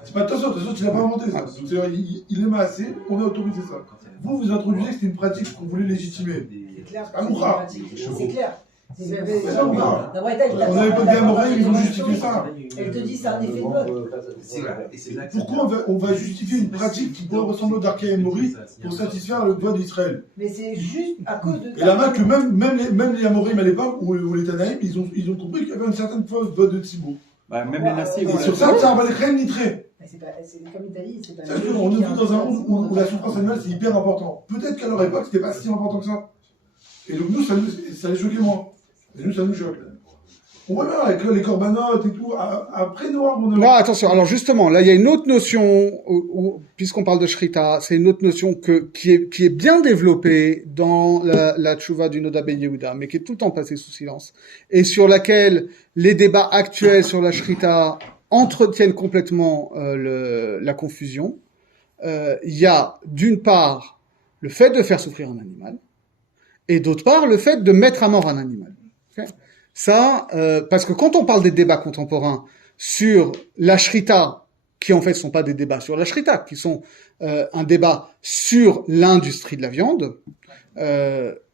C'est pas attention, tu l'as pas inventé ça. Donc, il est massé, on a autorisé ça. Vous introduisez que c'était une pratique qu'on voulait légitimer. C'est clair. C'est un moura. C'est clair. On n'avait pas de gamorais, ils ont justifié ça. Elle te dit c'est un effet de mode. Pourquoi on va justifier une pratique qui pourrait ressembler au Darkei et Mori pour satisfaire le doigt d'Israël? Mais c'est juste à cause de. Et là-bas, que même les Amorim à l'époque, ou les Tanaïm, ils ont compris qu'il y avait une certaine fois de doigt de Tzibour. Bah, même les Nassifs. Et sur ça, ça va les créer nitré. C'est comme l'Italie, c'est pas. On est dans un monde où la souffrance animale c'est hyper important. Peut-être qu'à leur époque, c'était pas si important que ça. Et donc nous, ça les choquait moins. Et nous, ça nous choque. On voit bien avec les corbanotes et tout. Après Noir, on a... Non, attention. Alors justement, là, il y a une autre notion, puisqu'on parle de shrita, c'est une autre notion qui est bien développée dans la tchouva du Noda Ben Yehuda, mais qui est tout le temps passée sous silence, et sur laquelle les débats actuels sur la shrita entretiennent complètement la confusion. Il y a d'une part le fait de faire souffrir un animal, et d'autre part le fait de mettre à mort un animal. Okay, ça, parce que quand on parle des débats contemporains sur la shrita, qui en fait sont pas des débats sur la shrita, qui sont un débat sur l'industrie de la viande,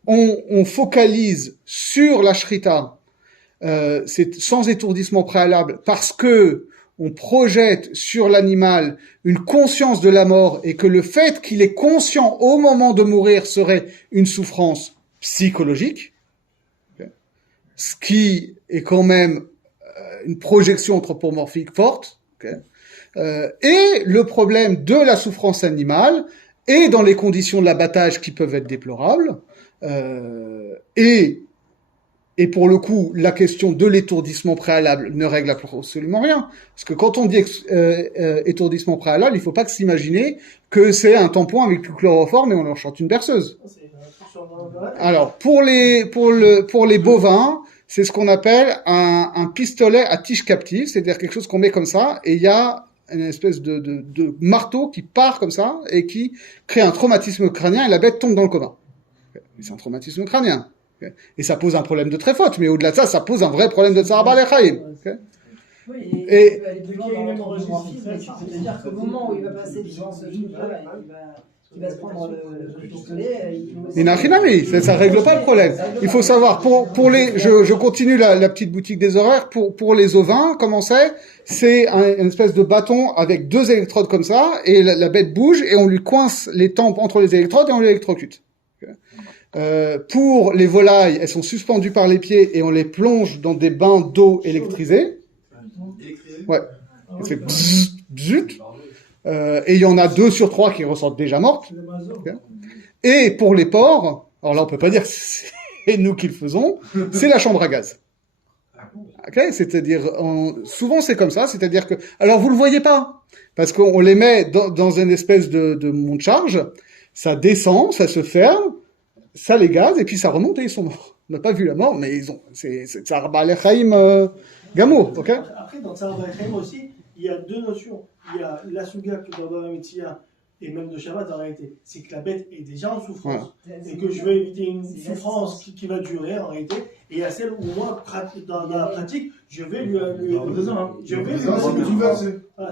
on focalise sur la shrita, c'est sans étourdissement préalable, parce que on projette sur l'animal une conscience de la mort et que le fait qu'il est conscient au moment de mourir serait une souffrance psychologique, okay, ce qui est quand même une projection anthropomorphique forte, okay, et le problème de la souffrance animale et dans les conditions de l'abattage qui peuvent être déplorables, et pour le coup, la question de l'étourdissement préalable ne règle absolument rien. Parce que quand on dit étourdissement préalable, il ne faut pas s'imaginer que c'est un tampon avec du chloroforme et on leur chante une berceuse. Alors, pour les bovins, c'est ce qu'on appelle un pistolet à tige captive, c'est-à-dire quelque chose qu'on met comme ça, et il y a une espèce de marteau qui part comme ça, et qui crée un traumatisme crânien, et la bête tombe dans le coma. C'est un traumatisme crânien. Et ça pose un problème de très faute, mais au-delà de ça, ça pose un vrai problème de tsar Balei. Oui, Et- il va aller plus loin dans l'anthropomorphisme, c'est-à-dire qu'au moment où il va passer devant ce truc-là, il va se prendre le pistolet. Mais Nachinami, ça règle pas le problème. Il faut savoir, pour les, je continue la petite boutique des horaires, pour les ovins, comment c'est une espèce de bâton avec 2 électrodes comme ça, et la bête bouge, et on lui coince les tempes entre les électrodes, et on l'électrocute. Pour les volailles, elles sont suspendues par les pieds, et on les plonge dans des bains d'eau électrisés. Ouais. Ça fait bzzz, bzzut. Et il y en a 2 sur 3 qui ressortent déjà mortes. Et pour les porcs, alors là on peut pas dire c'est nous qui le faisons, c'est la chambre à gaz. Okay, c'est-à-dire souvent c'est comme ça, c'est-à-dire que alors vous le voyez pas parce qu'on les met dans une espèce de monte-charge, ça descend, ça se ferme, ça les gaze et puis ça remonte et ils sont morts. On n'a pas vu la mort, mais ils ont c'est Tsar Balei Chaim Gamour, ok. Après, dans Tsar Balei Chaim aussi, il y a 2 notions. Il y a la souga que dans la Metzia et même de Shabbat en réalité, c'est que la bête est déjà en souffrance et que je veux éviter une souffrance qui va durer en réalité. Et il y a celle où moi, dans la pratique, je vais lui voilà,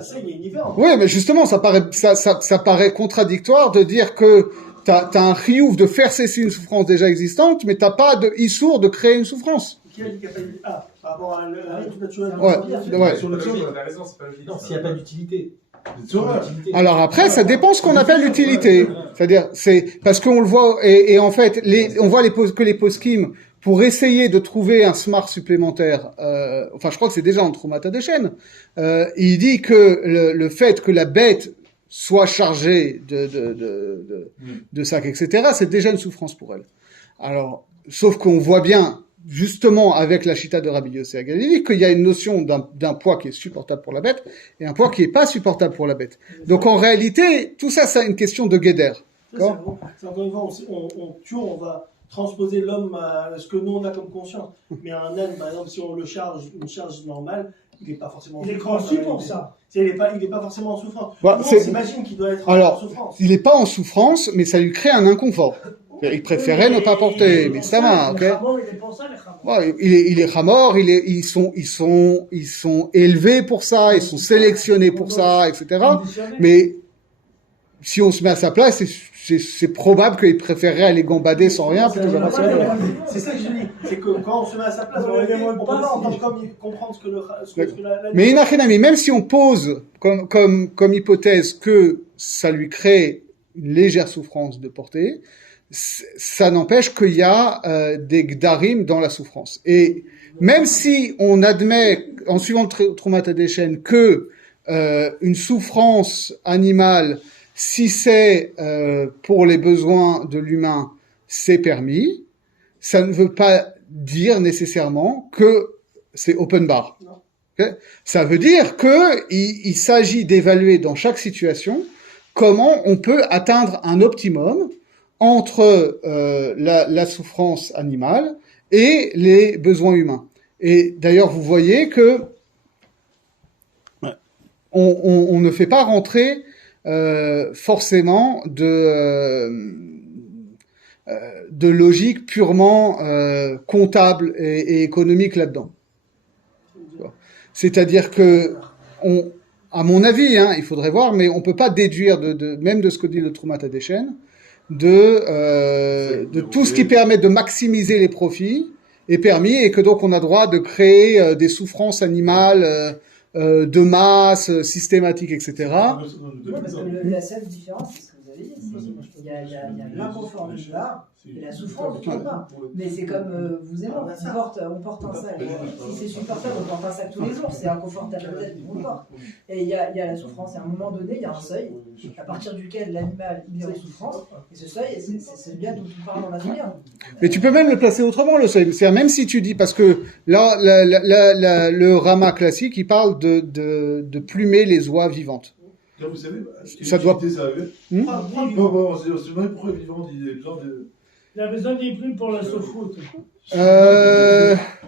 ça, il y a une différence. Oui, mais justement, ça paraît contradictoire de dire que t'as un chiyuv de faire cesser une souffrance déjà existante, mais t'as pas de issour de créer une souffrance. Qui a dit qu'il n'y a pas eu... Ah, par rapport à tout naturel. Ouais. Sur le il a raison, c'est pas logique. Non, s'il n'y a pas d'utilité. Alors après, ça dépend ce qu'on appelle l'utilité. C'est-à-dire, c'est parce qu'on le voit et en fait, on voit que les poskim pour essayer de trouver un smart supplémentaire. Enfin, je crois que c'est déjà en Trumat HaDeshen. Il dit que le fait que la bête soit chargée de sacs, etc., c'est déjà une souffrance pour elle. Alors, sauf qu'on voit bien, justement, avec la chita de Rabbi Yossé à Galilée, qu'il y a une notion d'un poids qui est supportable pour la bête et un poids qui est pas supportable pour la bête. Donc, en réalité, tout ça, c'est une question de guéder. C'est encore une fois, on va transposer l'homme à ce que nous on a comme conscience. Mais un âne, par exemple, si on le charge, une charge normale, il n'est pas forcément en souffrance. Il est conçu pour ça. Il n'est pas forcément en souffrance. Bah, on s'imagine qu'il doit être en souffrance. Il n'est pas en souffrance, mais ça lui crée un inconfort. Il préférait ne pas porter, mais ça va, ok? Il est Hamor, ils sont élevés pour ça, ils sont sélectionnés pour ça, etc. Mais, si on se met à sa place, c'est probable qu'il préférerait aller gambader sans rien plutôt que c'est ça que je dis. C'est que quand on se met à sa place, on peut pas comprendre ce que la mais Inachinami, même si on pose comme hypothèse que ça lui crée une légère souffrance de porter, ça n'empêche qu'il y a des gdarim dans la souffrance. Et même si on admet, en suivant le Trumat HaDeshen, que une souffrance animale, si c'est pour les besoins de l'humain, c'est permis, ça ne veut pas dire nécessairement que c'est open bar. Okay? Ça veut dire qu'il s'agit d'évaluer dans chaque situation comment on peut atteindre un optimum entre la souffrance animale et les besoins humains. Et d'ailleurs, vous voyez que on ne fait pas rentrer forcément de logique purement comptable et économique là-dedans. C'est-à-dire que, à mon avis, il faudrait voir, mais on peut pas déduire même de ce que dit le Trumat HaDeshen, de tout ce qui permet de maximiser les profits est permis et que donc on a droit de créer des souffrances animales de masse, systématiques, etc. Parce que la seule différence, c'est ce que vous Il y a l'inconfort de cela et la souffrance du repas. Mais c'est comme vous et moi, on porte un sac. Si c'est supportable, on porte un sac tous les jours. C'est inconfortable peut-être, on le porte. Et il y a la souffrance. Et à un moment donné, il y a un seuil à partir duquel l'animal il est en souffrance. Et ce seuil, c'est bien dont on parle dans la vie. Mais tu peux même le placer autrement, le seuil. C'est-à-dire, même si tu dis, parce que là, le Rama classique, il parle de plumer les oies vivantes. Là, vous savez, Ça doit- ça avait. On se demandait pourquoi les vivants, il y a besoin de. Il a besoin des plumes pour la sauce-foot.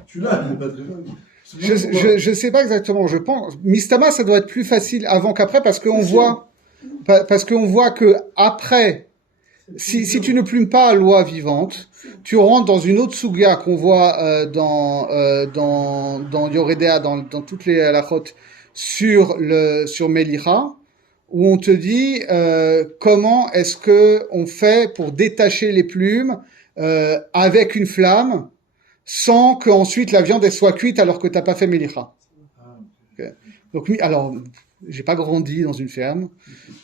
Tu l'as, il n'est pas très bien. Je sais pas exactement, je pense. Mistama, ça doit être plus facile avant qu'après parce qu'on voit que après, si tu ne plumes pas l'oie vivante, tu rentres dans une autre sugia qu'on voit dans Yoredea, dans toutes les halachot sur Melicha, où on te dit comment est-ce que on fait pour détacher les plumes avec une flamme sans qu'ensuite la viande elle soit cuite alors que t'as pas fait Melicha. Okay. Donc alors j'ai pas grandi dans une ferme,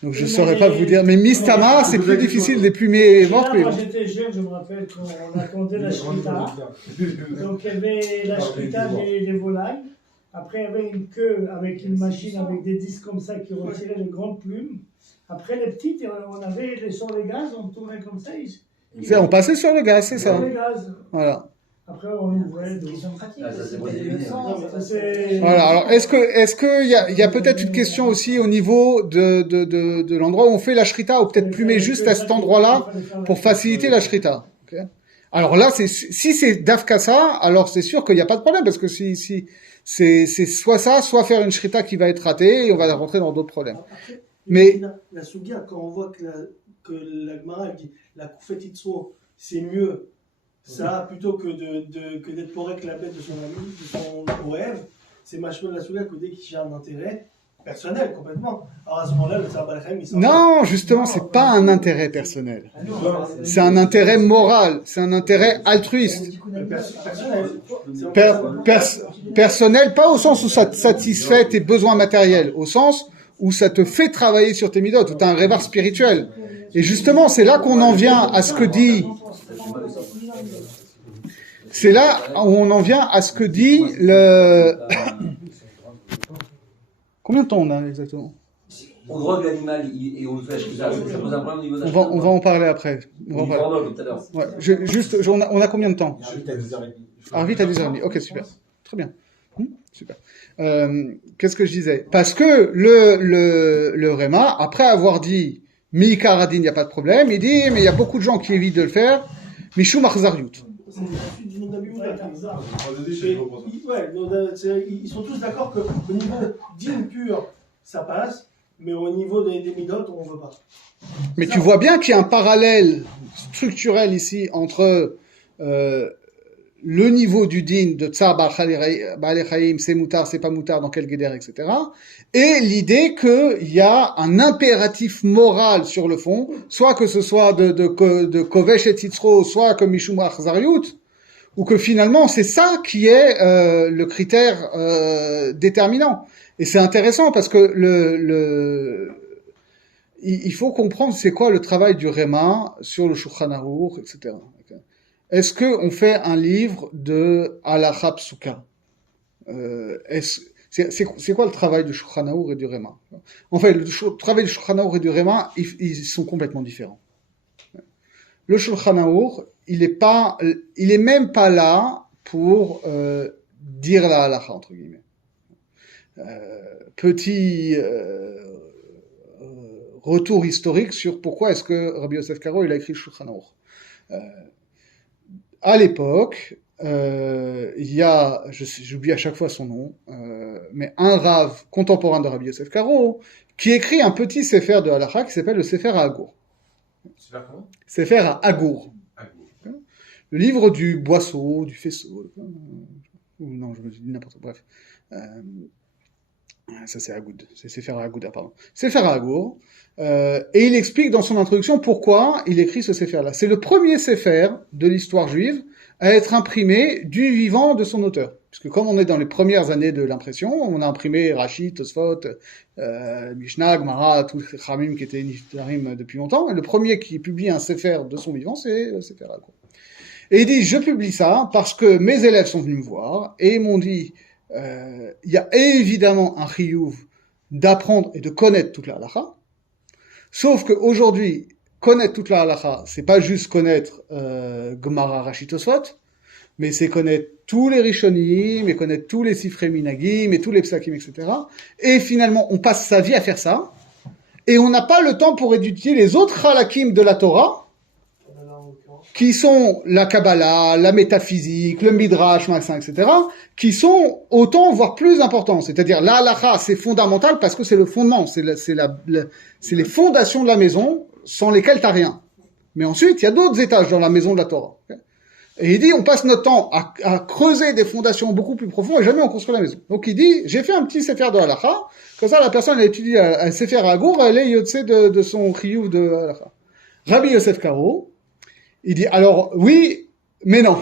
donc je saurais pas vous dire. Mais Mistama, c'est plus difficile des plumées mortes. Moi j'étais jeune, je me rappelle qu'on attendait la shrita. Donc il y avait la shrita des volailles. Après, il y avait une queue avec une machine avec des disques comme ça qui retiraient les grandes plumes. Après, les petites, on avait sur les gaz, on tournait comme ça. On passait sur le gaz, c'est ça. Sur les gaz. Voilà. Après, on ouvrait. Voilà. Alors, est-ce que il y a peut-être une question aussi au niveau de l'endroit où on fait la shrita, ou peut-être plumer juste à cet endroit-là pour faciliter la shrita. Okay. Alors là, si c'est dafka ça, alors c'est sûr qu'il n'y a pas de problème parce que si c'est soit ça, soit faire une shrita qui va être ratée et on va rentrer dans d'autres problèmes. Après, Mais la sugia, quand on voit que la Gemara dit la koufet itzro, c'est mieux ça plutôt que d'être poré que la bête de son ami, de son rêve, c'est machement de la sugia que dès qu'il a un intérêt personnel complètement. Alors à ce moment-là, le Tzar Khaim, il s'en non, justement, c'est pas un intérêt personnel. C'est un intérêt moral, c'est un intérêt altruiste. Personnel, pas au sens où ça te satisfait tes besoins matériels, au sens où ça te fait travailler sur tes midotes, où tu as un rêvard spirituel. Et justement, c'est là qu'on en vient à ce que dit... C'est là où on en vient à ce que dit le... Combien de temps on a exactement? On drogue l'animal et on le fait acheter ça pose un problème au niveau de la on va en parler après. On va en parler. tout à l'heure. Ouais, on a combien de temps? Arvit à 10h30. Ok, super. Très bien. Super. Qu'est-ce que je disais? Parce que le Réma, après avoir dit Miikar Adin, il n'y a pas de problème, il dit mais il y a beaucoup de gens qui évitent de le faire. Mishum Achzariut. C'est la suite du nom d'Abiouda. Ils sont tous d'accord qu'au niveau d'île pure, ça passe, mais au niveau des midotes, on ne veut pas. Mais tu vois bien qu'il y a un parallèle structurel ici entre le niveau du din de Tsar Ba'alei Chaim, c'est moutard, c'est pas moutard, dans quel guéder, etc. Et l'idée qu'il y a un impératif moral sur le fond, soit que ce soit de Kovesh et Titzro, soit comme Mishum Achzariut, ou que finalement c'est ça qui est le critère déterminant. Et c'est intéressant parce que il faut comprendre c'est quoi le travail du Réma sur le Shulchan Aruch, etc. Est-ce que on fait un livre de Halacha Psuka? C'est quoi le travail du Shulchan Aruch et du Réma? En fait, le travail du Shulchan Aruch et du Réma, ils sont complètement différents. Le Shulchan Aruch, il est même pas là pour dire la Halacha, entre guillemets. Petit retour historique sur pourquoi est-ce que Rabbi Yosef Karo il a écrit le Shulchan Aruch. À l'époque, il y a, j'oublie à chaque fois son nom, mais un Rav contemporain de Rabbi Yosef Karo qui écrit un petit sefer de Halacha qui s'appelle le Sefer à Agour. Sefer comment? Sefer à Agour. Le livre du boisseau, du faisceau. Non, je me dis n'importe quoi. Bref. Ça c'est Agoud. C'est Sefer à Agoud, pardon. Sefer à Agour. Et il explique dans son introduction pourquoi il écrit ce Sefer là. C'est le premier Sefer de l'histoire juive à être imprimé du vivant de son auteur. Puisque comme on est dans les premières années de l'impression, on a imprimé Rashi, Tosfot, Mishnah, Gemara, tous les Khamim qui étaient Niftarim depuis longtemps. Et le premier qui publie un Sefer de son vivant, c'est le Sefer Agro. Et il dit, je publie ça parce que mes élèves sont venus me voir et ils m'ont dit, il y a évidemment un chiyuv d'apprendre et de connaître toute la halakha. Sauf qu'aujourd'hui, connaître toute la halakha, c'est pas juste connaître Gemara, Rashi, Tosfot, mais c'est connaître tous les Rishonim, et connaître tous les Sifrei Minagim, et tous les Psakim, etc. Et finalement, on passe sa vie à faire ça, et on n'a pas le temps pour étudier les autres halakim de la Torah, qui sont la Kabbalah, la métaphysique, le Midrash, machin, etc., qui sont autant, voire plus importants. C'est-à-dire, la halakha, c'est fondamental parce que c'est le fondement, c'est les fondations de la maison, sans lesquelles t'as rien. Mais ensuite, il y a d'autres étages dans la maison de la Torah. Okay. Et il dit, on passe notre temps à creuser des fondations beaucoup plus profondes et jamais on construit la maison. Donc il dit, j'ai fait un petit sefer de halakha, comme ça la personne elle étudie un sefer à Agour, elle est yotse de son chiyuv de halakha. Rabbi Yosef Karo, il dit, alors oui, mais non.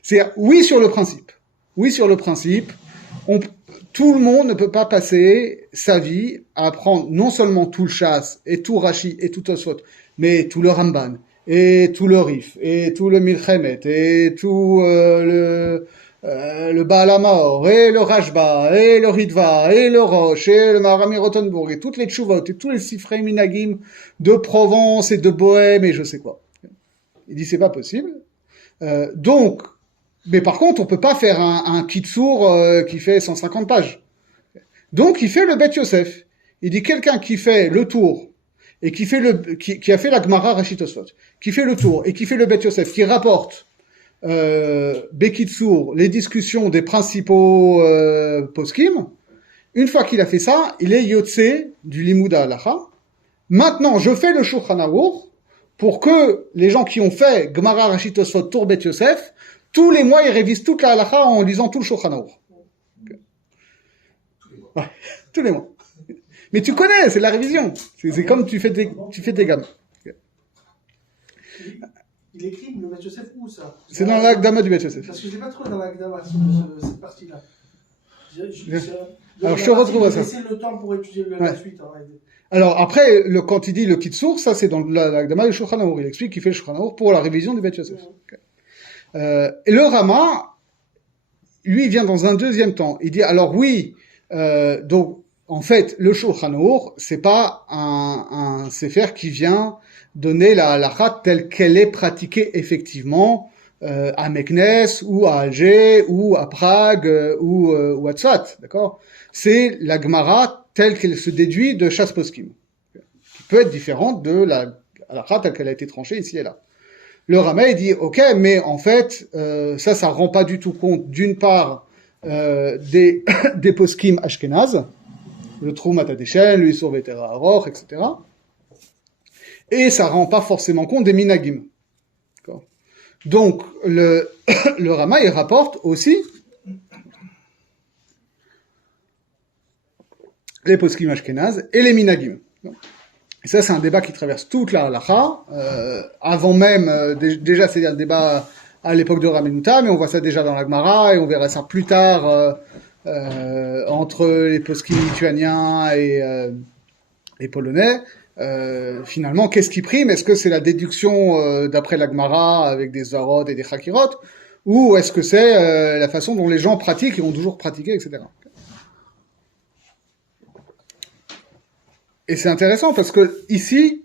C'est oui sur le principe. Oui sur le principe. Tout le monde ne peut pas passer sa vie à apprendre non seulement tout le Shas et tout Rashi et tout Tosfot, mais tout le Ramban et tout le Rif et tout le Milchemet et tout le Baal HaMaor et le Rashba et le Ritva et le Rosh et le Maharami Rothenburg et toutes les Tshuvot et tous les Sifrei Minagim de Provence et de Bohème et je sais quoi. Il dit c'est pas possible. Donc, mais par contre, on peut pas faire un Kitsour qui fait 150 pages. Donc, il fait le Bet Yosef. Il dit quelqu'un qui fait le tour et qui a fait la Gemara Rashi Tosfot, qui fait le tour et qui fait le Bet Yosef, qui rapporte Bekitsour les discussions des principaux poskim. Une fois qu'il a fait ça, il est yotse du Limouda Halacha. Maintenant, je fais le Shulchan Aruch pour que les gens qui ont fait Gemara Rashi Tosfot Tour Bet Yosef, tous les mois, ils révisent toute la halakha en lisant tout le Shulchan Aruch. Ouais, tous les mois. Mais tu connais, c'est la révision. C'est comme tu fais tes gammes. Il écrit le Bet Yosef où ça? C'est dans l'Akdama du Bet Yosef. Parce que je n'ai pas trouvé dans l'Akdama cette partie-là. Alors je te retrouve à ça. Laisser le temps pour étudier la suite. Alors après, quand il dit le Kitsour, ça c'est dans l'Akdama du Shulchan Aruch. Il explique qu'il fait le Shulchan Aruch pour la révision du Bet Yosef. Okay. Et le Rama, lui, il vient dans un deuxième temps. Il dit, alors oui, donc, en fait, le Shulchan Aruch, c'est pas un sefer qui vient donner la halakha telle qu'elle est pratiquée effectivement à Meknes, ou à Alger, ou à Prague, ou à Tzfat, d'accord? C'est la Gemara telle qu'elle se déduit de Shas Poskim, qui peut être différente de la halakha telle qu'elle a été tranchée ici et là. Le Rama il dit ok, mais en fait ça rend pas du tout compte d'une part des poskim ashkenaz, le Troumat Hadeshen, le Isur Vetera Aroch, etc. Et ça rend pas forcément compte des minagim. D'accord. Donc le Rama il rapporte aussi les poskim ashkenaz et les minagim. Et ça, c'est un débat qui traverse toute la halakha, avant même, déjà, c'est un débat à l'époque de Ramenuta, mais on voit ça déjà dans la Gemara, et on verra ça plus tard, entre les poskim lituaniens et polonais. Finalement, qu'est-ce qui prime? Est-ce que c'est la déduction d'après la Gemara, avec des Zarot et des Chakirot, ou est-ce que c'est la façon dont les gens pratiquent et ont toujours pratiqué, etc. Et c'est intéressant parce que ici,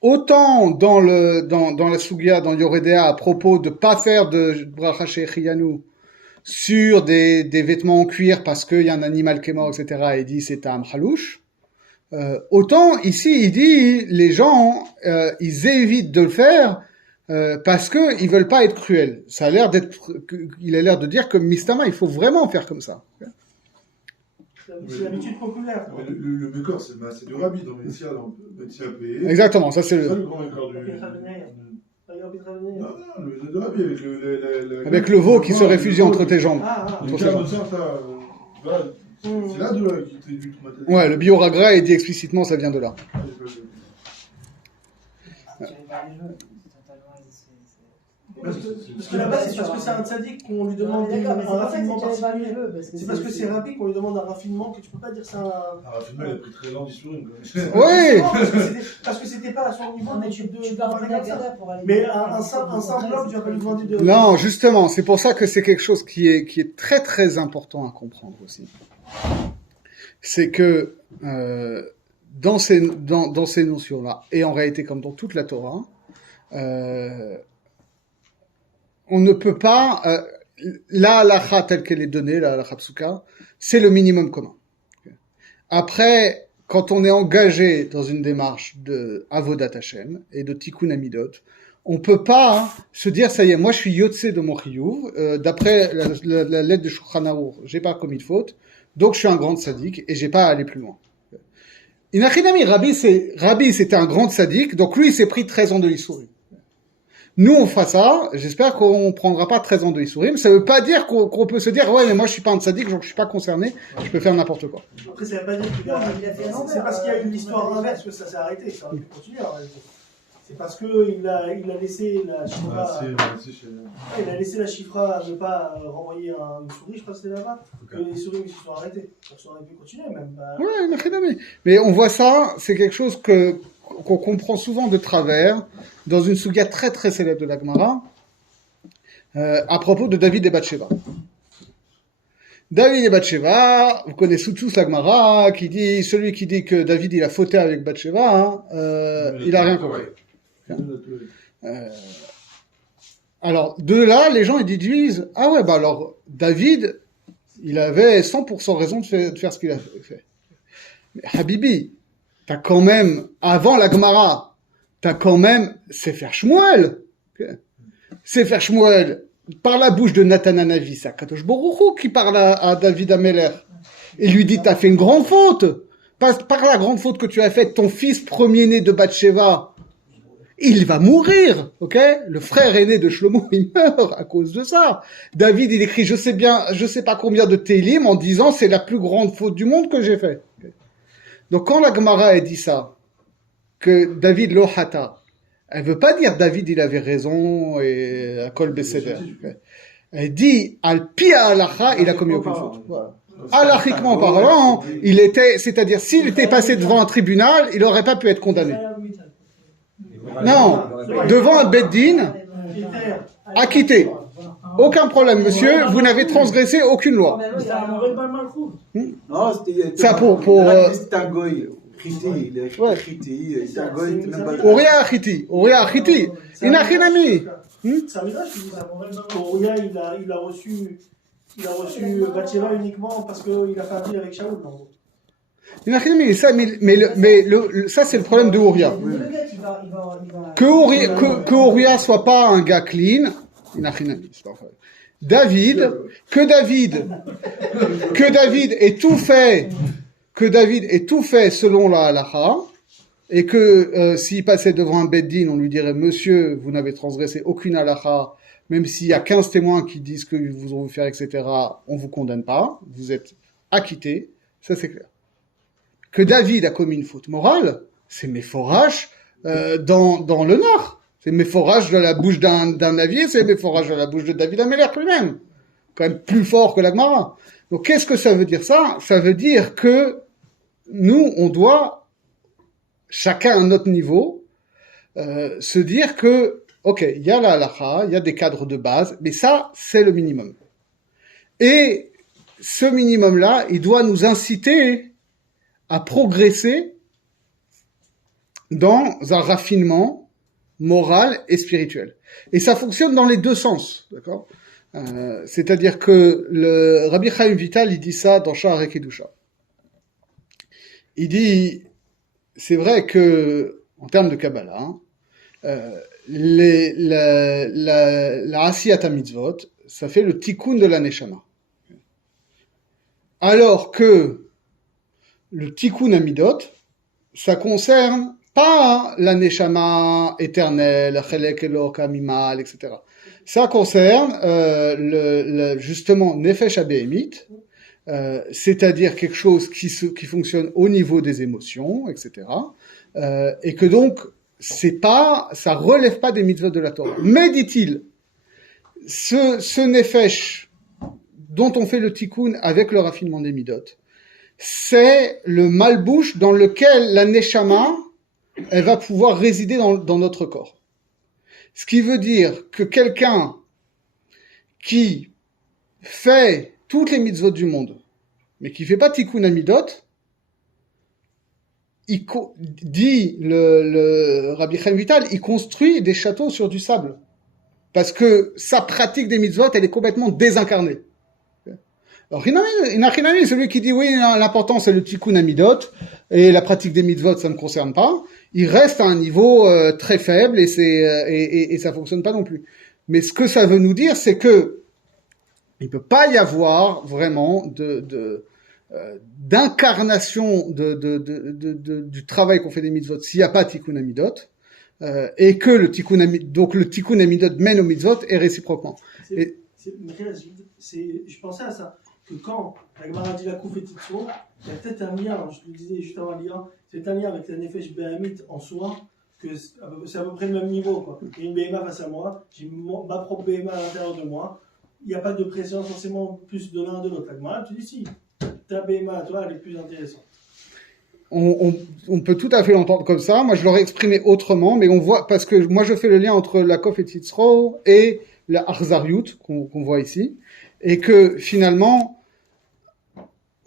autant dans la Sugya, dans Yoredea, à propos de pas faire de Bracha Shechiyanu sur des vêtements en cuir parce qu'il y a un animal qui est mort, etc., et il dit c'est un Halouche, autant ici, il dit les gens, ils évitent de le faire parce que ils veulent pas être cruels. Ça a l'air il a l'air de dire que Mistama, il faut vraiment faire comme ça. C'est l'habitude populaire. Le Mekor, c'est du Rabbi dans Metzia PE. Exactement, ça c'est le grand Mekor du. Non, le Rabbi avec le veau qui se réfugie entre tes jambes. C'est là de qui du tout. Ouais, le Bioragra est dit explicitement, ça vient de là. Parce que là-bas, c'est parce que c'est un tzaddik qu'on lui demande un raffinement particulier. C'est parce que c'est rapide qu'on lui demande un raffinement que tu peux pas dire ça. Un raffinement, il a pris très long d'histoire. Oui. Parce que c'était pas à son niveau d'étude de Nagada pour aller. Mais un simple homme, tu vas pas lui demander de. Non, justement, c'est pour ça que c'est quelque chose qui est très très important à comprendre aussi. C'est que dans ces notions-là, et en réalité comme dans toute la Torah, on ne peut pas la halakha telle qu'elle est donnée, la halakha psuka, c'est le minimum commun. Après, quand on est engagé dans une démarche de avodat Hashem et de tikkun amidot, on peut pas se dire ça y est, moi je suis yotse de mon chiyuv, d'après la lettre de Shulchan Aruch, j'ai pas commis de faute, donc je suis un grand sadique et j'ai pas à aller plus loin. Inachinami, Rabbi c'était un grand sadique, donc lui il s'est pris 13 ans de Issourim. Nous on fera ça, j'espère qu'on prendra pas 13 ans de Issourim, ça veut pas dire qu'on peut se dire ouais mais moi je suis pas un sadique, donc je suis pas concerné, je peux faire n'importe quoi. Après ça veut pas dire qu'il a fait c'est parce qu'il y a eu une histoire inverse que ça s'est arrêté, ça aurait pu continuer en réalité. C'est parce qu'il a laissé la chifra. Il a laissé la chifra ne pas renvoyer une souris, je crois que c'était là-bas, que les souris se sont arrêtées. Donc ça aurait pu continuer même. Ouais, mais on voit ça, c'est quelque chose qu'on comprend souvent de travers dans une souga très très célèbre de la Gemara à propos de David et Bathsheba. David et Bathsheba, vous connaissez tous la Gemara qui dit celui qui dit que David il a fauté avec Bathsheba, il a rien compris. Alors de là, les gens ils déduisent ah ouais bah alors David il avait 100% raison de faire ce qu'il a fait. Mais Habibi, t'as quand même avant la Gemara, t'as quand même Sefer Shmuel. Sefer Shmuel par la bouche de Nathan Hanavi, c'est Akadosh Baruch Hu qui parle à David Améler et lui dit t'as fait une grande faute. Par la grande faute que tu as faite, ton fils premier-né de Bathsheba, il va mourir, ok? Le frère aîné de Shlomo, il meurt à cause de ça. David, il écrit, je sais pas combien de Télim en disant, c'est la plus grande faute du monde que j'ai fait. Okay. Donc, quand la Gemara, elle dit ça, que David lohata, elle veut pas dire David, il avait raison et à kol beseder. Okay. Elle dit, al pia alacha, il a commis aucune faute. Voilà. Alachiquement parlant, c'est-à-dire, s'il était passé devant un tribunal, il aurait pas pu être condamné. Non, devant un beddin, acquitté. Aucun problème, monsieur, vous n'avez transgressé aucune loi. Non, ça pour c'était un goy. Chiti, il a Chiti, c'est un goy. Auria Chiti, Inachinami. C'est un midrash qui dit ça. Auria, il a reçu Bathsheba uniquement parce qu'il a fait un deal avec Shaoul. Ça, c'est le problème de Ouria. Que Ouria soit pas un gars clean, David ait tout fait selon la halakha, et que s'il passait devant un beddin, on lui dirait monsieur, vous n'avez transgressé aucune halakha, même s'il y a 15 témoins qui disent que vous ont vu faire, etc., on vous condamne pas, vous êtes acquitté, ça c'est clair. Que David a commis une faute morale, c'est méforage dans le Nord. C'est méforage de la bouche d'un navire, c'est méforage de la bouche de David Améler lui-même. Quand même plus fort que la Gemara. Donc qu'est-ce que ça veut dire ça? Ça veut dire que nous, on doit, chacun à notre niveau, se dire que, ok, il y a la halakha, il y a des cadres de base, mais ça, c'est le minimum. Et ce minimum-là, il doit nous inciter à progresser dans un raffinement moral et spirituel. Et ça fonctionne dans les deux sens, d'accord? C'est-à-dire que le Rabbi Chaim Vital, il dit ça dans Sha'arei Kedusha. Il dit, c'est vrai que, en termes de Kabbalah, la Asiyat Mitzvot, ça fait le tikkun de la Neshama. Alors que le tikkun amidot, ça concerne pas la neshama éternelle, chelek elok amimal, etc. Ça concerne justement nefesh abéhémit, c'est-à-dire quelque chose qui fonctionne au niveau des émotions, etc. Et que donc ça relève pas des mitzvot de la Torah. Mais dit-il, ce nefesh dont on fait le tikkun avec le raffinement des midot, c'est le malbouche dans lequel la neshama, elle va pouvoir résider dans notre corps. Ce qui veut dire que quelqu'un qui fait toutes les mitzvot du monde, mais qui fait pas tikkun amidot, dit le Rabbi Chaim Vital, il construit des châteaux sur du sable. Parce que sa pratique des mitzvot, elle est complètement désincarnée. Alors, Hinachinami, celui qui dit oui, l'important c'est le tikkun amidot, et la pratique des mitzvot, ça ne me concerne pas, il reste à un niveau très faible, et ça fonctionne pas non plus. Mais ce que ça veut nous dire, c'est que il peut pas y avoir vraiment d'incarnation du travail qu'on fait des mitzvot s'il n'y a pas tikkun amidot, et que le tikkun amidot mène aux mitzvot et réciproquement. Je pensais à ça, que quand la Gemara dit la Kouf et Titzro, il y a peut-être un lien, je te le disais juste avant l'Iran, c'est un lien avec la Nefesh Behamit en soi, que c'est à peu près le même niveau, quoi. Il y a une BMA face à moi, j'ai ma propre BMA à l'intérieur de moi, il n'y a pas de pression forcément plus de l'un de l'autre. La Gemara, tu dis si, ta BMA à toi, elle est plus intéressante. On peut tout à fait l'entendre comme ça. Moi, je l'aurais exprimé autrement, mais on voit, parce que moi, je fais le lien entre la Kof et Titzro et la Arzariut, qu'on voit ici, et que finalement,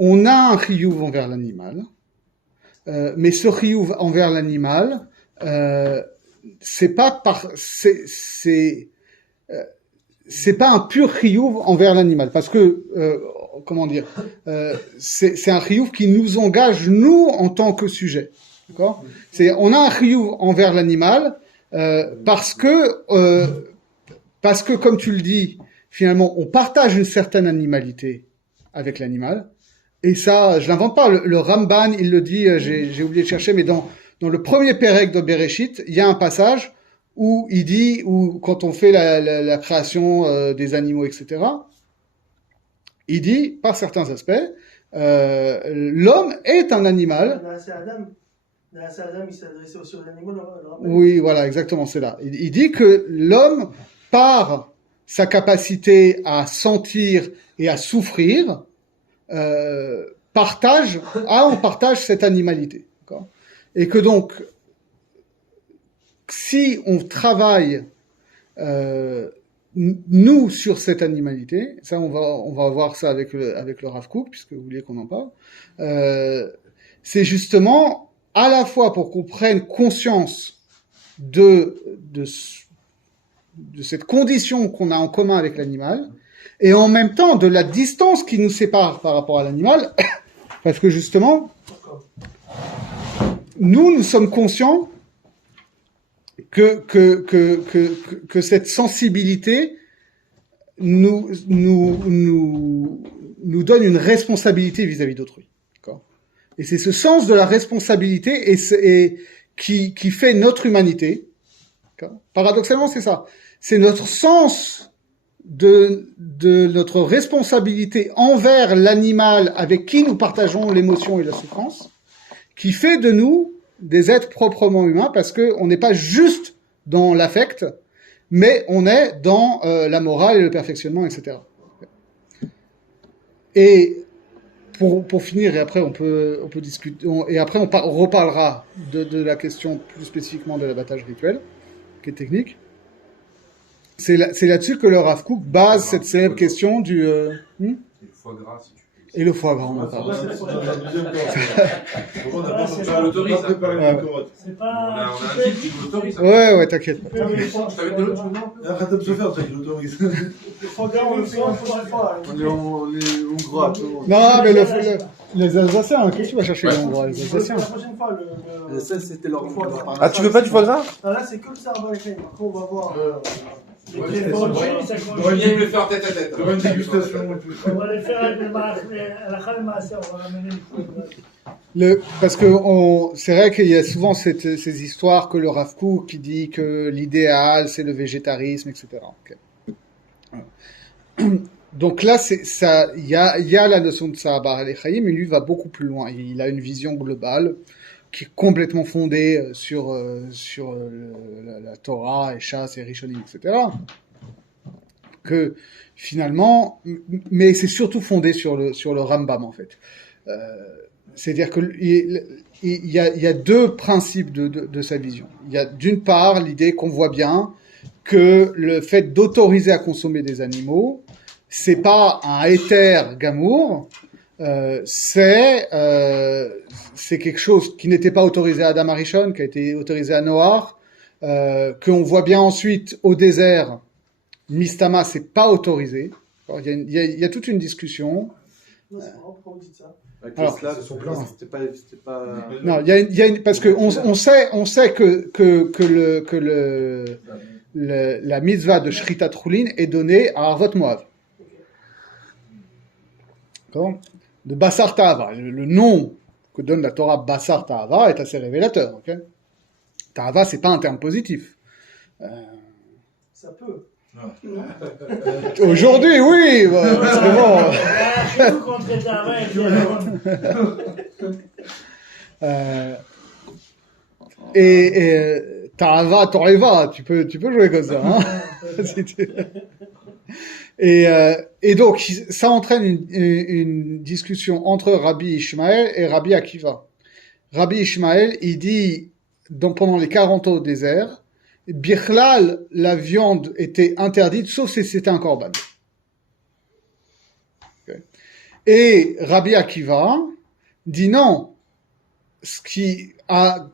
on a un chiyuv envers l'animal, mais ce chiyuv envers l'animal, c'est pas un pur chiyuv envers l'animal, parce que c'est un chiyuv qui nous engage nous en tant que sujet, d'accord? On a un chiyuv envers l'animal parce que comme tu le dis, finalement, on partage une certaine animalité avec l'animal. Et ça, je l'invente pas. Le Ramban, il le dit, j'ai oublié de chercher, mais dans le premier Pérec de Bereshit, il y a un passage où il dit, quand on fait la création des animaux, etc., il dit, par certains aspects, l'homme est un animal. Dans Adam, il s'adressait aussi aux animaux. Oui, voilà, exactement, c'est là. Il dit que l'homme, par sa capacité à sentir et à souffrir, on partage cette animalité. D'accord ? Et que donc, si on travaille nous sur cette animalité, ça on va voir ça avec le Rav Kook, puisque vous voulez qu'on en parle, c'est justement à la fois pour qu'on prenne conscience de cette condition qu'on a en commun avec l'animal, et en même temps de la distance qui nous sépare par rapport à l'animal, parce que justement, nous sommes conscients que cette sensibilité nous donne une responsabilité vis-à-vis d'autrui. D'accord ? Et c'est ce sens de la responsabilité qui fait notre humanité. D'accord ? Paradoxalement, c'est ça. C'est notre sens de notre responsabilité envers l'animal avec qui nous partageons l'émotion et la souffrance, qui fait de nous des êtres proprement humains, parce que on n'est pas juste dans l'affect, mais on est dans la morale et le perfectionnement, etc. Et pour finir, et après on peut discuter, et après on reparlera de la question plus spécifiquement de l'abattage rituel, qui est technique. C'est là-dessus que le Rav Kook base cette célèbre question du... Le foie gras, si tu peux. Et le foie gras, on en parle. C'est pas. On a un type qui l'autorise. Ouais, t'inquiète. Je t'avais de l'autre, tu Arrête de se faire, ça, il l'autorise. Le foie gras, on le fait une fois. On est hongrois. Non, mais les Alsaciens, qu'est-ce que tu vas chercher les Hongrois, les Alsaciens? La prochaine fois, Ça, c'était leur foie gras. Ah, tu veux pas du foie gras? Là, c'est que le cerveau avec les. Après, on va voir. J'aurais bien le faire tête à tête. Il y aura une dégustation. On va les faire avec la Khalmasa, on va ramener le foie. Parce que c'est vrai qu'il y a souvent ces histoires que le Rav Kook qui dit que l'idéal c'est le végétarisme, etc. Okay. Donc là, il y a la notion de Sahabar al-Echaïm, mais lui va beaucoup plus loin. Il a une vision globale qui est complètement fondée sur la Torah et Shas et Rishonim, etc. que finalement, mais c'est surtout fondé sur le Rambam en fait. C'est-à-dire que il y a deux principes de sa vision. Il y a d'une part l'idée qu'on voit bien que le fait d'autoriser à consommer des animaux, c'est pas un éther gamour, c'est quelque chose qui n'était pas autorisé à Adam Arishon, qui a été autorisé à Noach, qu'on voit bien ensuite au désert. Mistama, c'est pas autorisé. Il y a toute une discussion. Non, c'est marrant, pourquoi vous dites ça? Alors, c'était pas. Non, il y a parce que on sait que la mitzvah de Shrita Troulin est donnée à Arvot Moav. D'accord? De Bassar Ta'ava. Le nom que donne la Torah Bassar Ta'ava est assez révélateur. Okay? Ta'ava, c'est pas un terme positif. Ça peut. Aujourd'hui, oui, parce que bon. Chez nous, contre Ta'ava et Ta'ava, Toreva, tu peux jouer comme ça. Hein. Et donc, ça entraîne une discussion entre Rabbi Ishmael et Rabbi Akiva. Rabbi Ishmael, il dit, pendant les 40 ans au désert, Bichlal, la viande était interdite, sauf si c'était un korban. Okay. Et Rabbi Akiva dit non,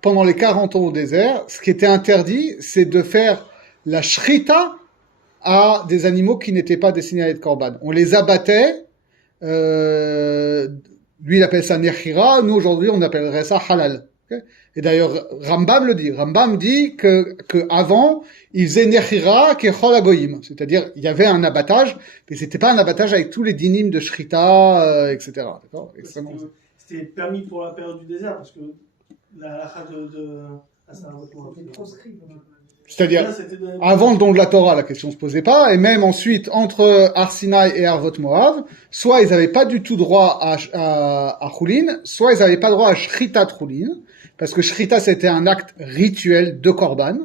pendant les 40 ans au désert, ce qui était interdit, c'est de faire la shrita à des animaux qui n'étaient pas destinés à être korban. On les abattait, lui il appelle ça nechira, nous aujourd'hui on appellerait ça halal. Okay. Et d'ailleurs, Rambam le dit. Rambam dit que avant, il faisait nechira kechol hagoyim. C'est-à-dire, il y avait un abattage, mais c'était pas un abattage avec tous les dinim de shrita, etc. D'accord? C'était permis pour la période du désert, parce que la halakha c'était proscrit. C'est-à-dire, avant le don de la Torah, la question se posait pas, et même ensuite, entre Har Sinai et Arvot Moav, soit ils avaient pas du tout droit à Choulin, soit ils avaient pas droit à Shrita Choulin, parce que Shrita c'était un acte rituel de Korban,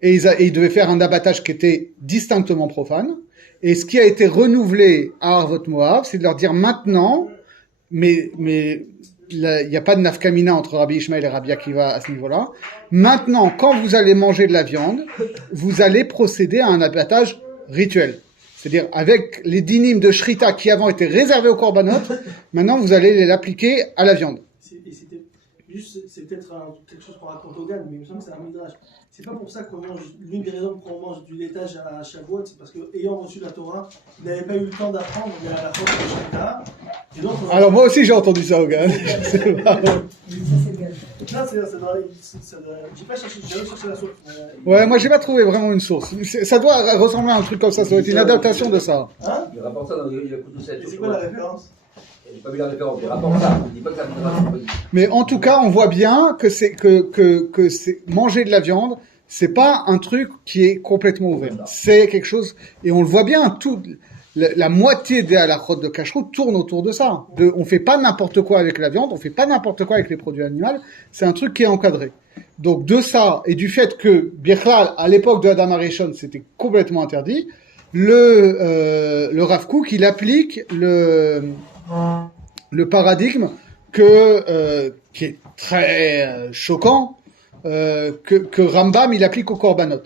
et ils devaient faire un abattage qui était distinctement profane, et ce qui a été renouvelé à Arvot Moav, c'est de leur dire maintenant, mais il n'y a pas de nafkamina entre Rabbi Ishmael et Rabbi Akiva à ce niveau-là. Maintenant, quand vous allez manger de la viande, vous allez procéder à un abattage rituel. C'est-à-dire, avec les dinim de Shrita qui avant étaient réservés aux korbanot, maintenant vous allez l'appliquer à la viande. C'est peut-être quelque chose qu'on raconte au Gan, mais il me semble que c'est un midrash. C'est pas pour ça qu'on mange, l'une des raisons pour qu'on mange du laitage à Shavuot, c'est parce qu'ayant reçu la Torah, il n'avait pas eu le temps d'apprendre à la fois de Shrita. Alors moi aussi j'ai entendu ça au Gan. Non, c'est j'ai pas cherché, j'ai cherché la source. Ouais, moi j'ai pas trouvé vraiment une source. Ça doit ressembler à un truc comme ça doit être une adaptation de ça. Hein? Il rapporte ça dans le coup de 7. C'est quoi la référence? J'ai pas vu la référence, il rapporte ça. Il dit pas que ça me. Mais en tout cas, on voit bien que c'est manger de la viande, c'est pas un truc qui est complètement ouvert. C'est quelque chose, et on le voit bien, la moitié des halakhot de kashrut tourne autour de ça. On fait pas n'importe quoi avec la viande, on fait pas n'importe quoi avec les produits animaux, c'est un truc qui est encadré. Donc de ça, et du fait que, Bichlal, à l'époque de Adam Arishon, c'était complètement interdit, le Rav Kook, il applique le paradigme qui est très choquant, que Rambam il applique aux korbanot.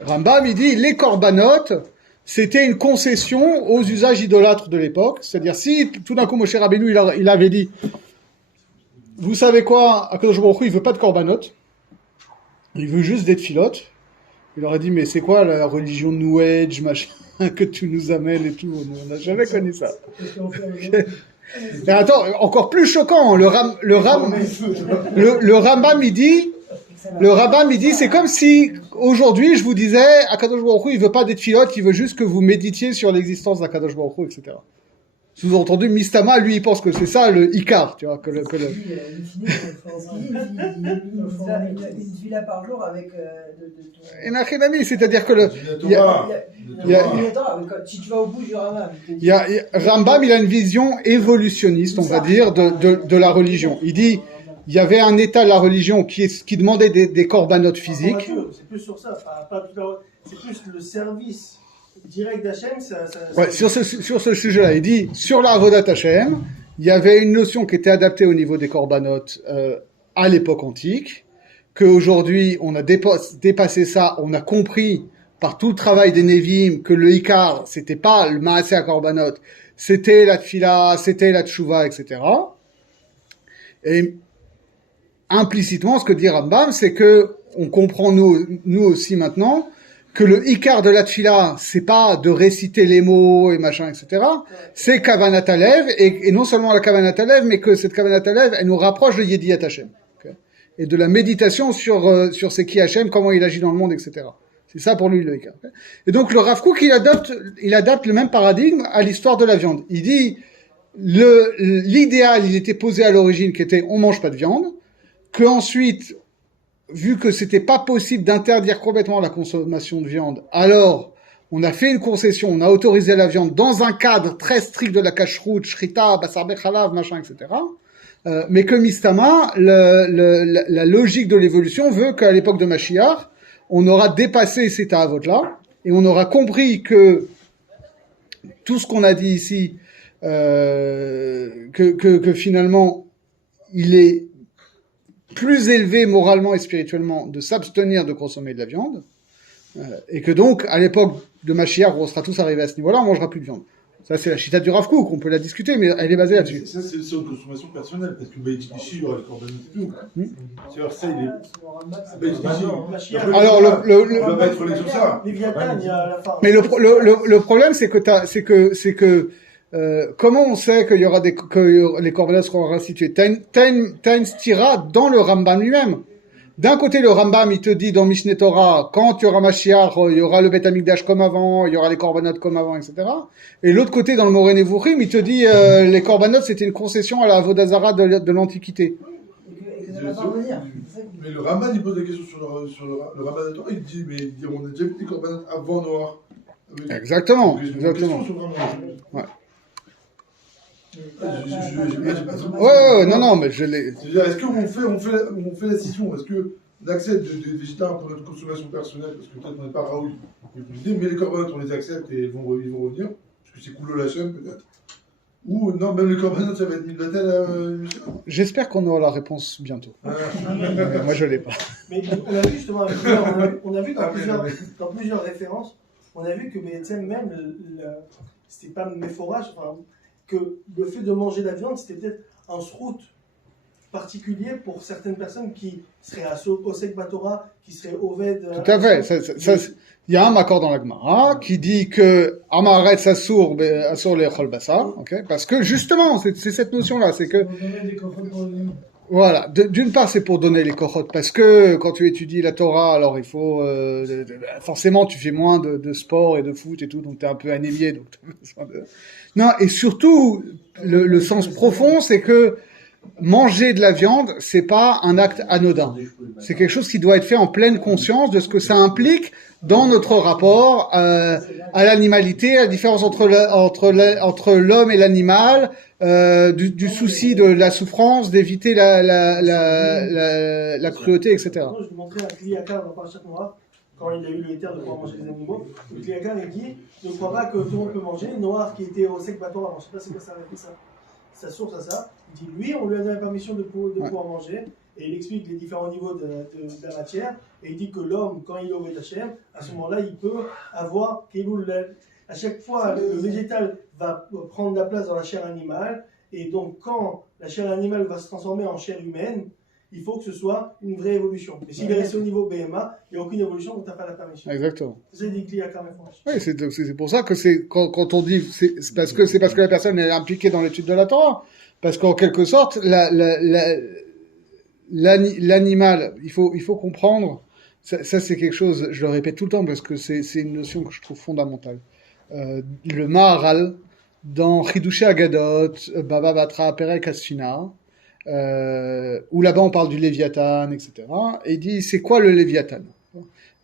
Rambam il dit les korbanot c'était une concession aux usages idolâtres de l'époque, c'est-à-dire si tout d'un coup Moshe Rabbeinu il avait dit vous savez quoi, Akadosh Baruch Hu il veut pas de korbanot, il veut juste des tfilotes, il aurait dit mais c'est quoi la religion New Age machin que tu nous amènes et tout, on n'a jamais connu ça. Et attends, encore plus choquant, le Rambam il dit, c'est comme si aujourd'hui je vous disais, Akadosh Baruch Hu, il veut pas des tfilotes, il veut juste que vous méditiez sur l'existence d'Akadosh Baruch Hu, etc. Sous-entendu, Mistama, lui, il pense que c'est ça le Icar, tu vois, que le. Une villa par jour avec Et Nachidami, c'est-à-dire que si tu vas au bout du Rambam. Rambam, il a une vision évolutionniste, on va dire, de la religion. Il dit, il y avait un état de la religion qui demandait des corbanotes physiques. C'est plus sur ça, c'est plus le service direct d'Hachem, ça. Ouais, sur ce sujet-là, il dit, sur la Avodat Hashem, il y avait une notion qui était adaptée au niveau des korbanot à l'époque antique, qu'aujourd'hui, on a dépassé ça, on a compris par tout le travail des Nevi'im que le Ikar, c'était pas le Maaseh à korbanot, c'était la Tfila, c'était la Tshuva, etc. Et implicitement, ce que dit Rambam, c'est que on comprend nous aussi maintenant que le Ikar de la Tfila, c'est pas de réciter les mots et machin, etc. C'est Kavanat Alev, et non seulement la Kavanat Alev, mais que cette Kavanat Alev, elle nous rapproche de Yediyat Hashem. Okay, et de la méditation sur c'est qui Hashem, comment il agit dans le monde, etc. C'est ça pour lui le Ikar. Okay. Et donc le Rav Kook, il adapte le même paradigme à l'histoire de la viande. Il dit, l'idéal, il était posé à l'origine, qui était on mange pas de viande, que ensuite, vu que c'était pas possible d'interdire complètement la consommation de viande, alors on a fait une concession, on a autorisé la viande dans un cadre très strict de la kashrut, shrita, basar bechalav, machin, etc. Mais que Mistama, la logique de l'évolution veut qu'à l'époque de Mashiach, on aura dépassé cet avot-là, et on aura compris que tout ce qu'on a dit ici, que finalement, il est plus élevé moralement et spirituellement de s'abstenir de consommer de la viande, et que donc, à l'époque de Mashiach, où on sera tous arrivés à ce niveau-là, on mangera plus de viande. Ça, c'est la chita du Rav Kook, on peut la discuter, mais elle est basée là-dessus. Ça, c'est une consommation personnelle, parce que Beit Ishi, il y aura les korbanot et tout. C'est-à-dire, ça, il est. Beit Ishi. Alors, on va pas être relais sur ça. Léviathan, il y a la fin. Mais le problème, c'est que comment on sait qu'il y aura que les korbanot seront restitués? T'as une stira dans le Rambam lui-même. D'un côté, le Rambam, il te dit dans Mishneh Torah, quand il y aura Mashiach, il y aura le Beth Amikdash comme avant, il y aura les korbanot comme avant, etc. Et l'autre côté, dans le Moreh Nevuchim, il te dit, les korbanot, c'était une concession à la Avodah Zarah de l'Antiquité. Mais le Rambam, il pose des questions sur le Rambam de Torah, il dit, mais on a déjà vu des korbanot avant Noir. Exactement, Donc, exactement. Ouais. Ouais, non, mais je l'ai. C'est-à-dire, est-ce qu'on fait la scission? Est-ce qu'on accepte des végétariens pour notre consommation personnelle, parce que peut-être on n'est pas Raoul, mais les korbanot, on les accepte et ils vont revenir, parce que c'est cool la chaîne, peut-être. Ou non, même les korbanot, ça va être mis de la telle. J'espère qu'on aura la réponse bientôt. Moi, je l'ai pas. Mais on a vu justement, on a vu dans plusieurs références, on a vu que même c'était pas méforage, enfin, que le fait de manger la viande, c'était peut-être un srout particulier pour certaines personnes qui seraient à Osek Batora, qui seraient Oved. Tout à fait. Il y a un accord dans la Gemara qui dit que Amaret Assour les Chol Basar, okay, parce que justement, c'est cette notion-là, c'est que. Voilà. D'une part, c'est pour donner les kochot, parce que quand tu étudies la Torah, alors il faut forcément tu fais moins de sport et de foot et tout, donc t'es un peu anémié. Donc non, et surtout le sens profond, c'est que manger de la viande, c'est pas un acte anodin. C'est quelque chose qui doit être fait en pleine conscience de ce que ça implique dans notre rapport à l'animalité, la différence entre l'homme et l'animal, du souci de la souffrance, d'éviter la cruauté, etc. Je vous montrais un Kliakar dans Parashat Noah, quand il a eu le terre de pouvoir manger les animaux. Le Kliakar, il dit, ne crois pas que tout le monde peut manger. Noir qui était au Sek Bator avant, je ne sais pas si ça avait fait ça. Sa source à ça. Il dit, lui, on lui a donné la permission de pouvoir manger. Et il explique les différents niveaux de la matière. Et il dit que l'homme, quand il est au Betachem, à ce moment-là, il peut avoir à chaque fois, le végétal va prendre la place dans la chair animale. Et donc, quand la chair animale va se transformer en chair humaine, il faut que ce soit une vraie évolution. Et s'il est resté au niveau BMA, il n'y a aucune évolution, donc tu n'as pas la permission. Exactement. C'est dit qu'il y a quand même. Oui, c'est pour ça que quand on dit, c'est parce que la personne est impliquée dans l'étude de la Torah. Parce qu'en quelque sorte, l'animal, il faut comprendre, ça c'est quelque chose, je le répète tout le temps parce que c'est une notion que je trouve fondamentale. Le Maharal, dans Chidushé Agadot, Baba Batra, Perek Asfina, où là-bas on parle du Léviathan, etc. Et il dit, c'est quoi le Léviathan?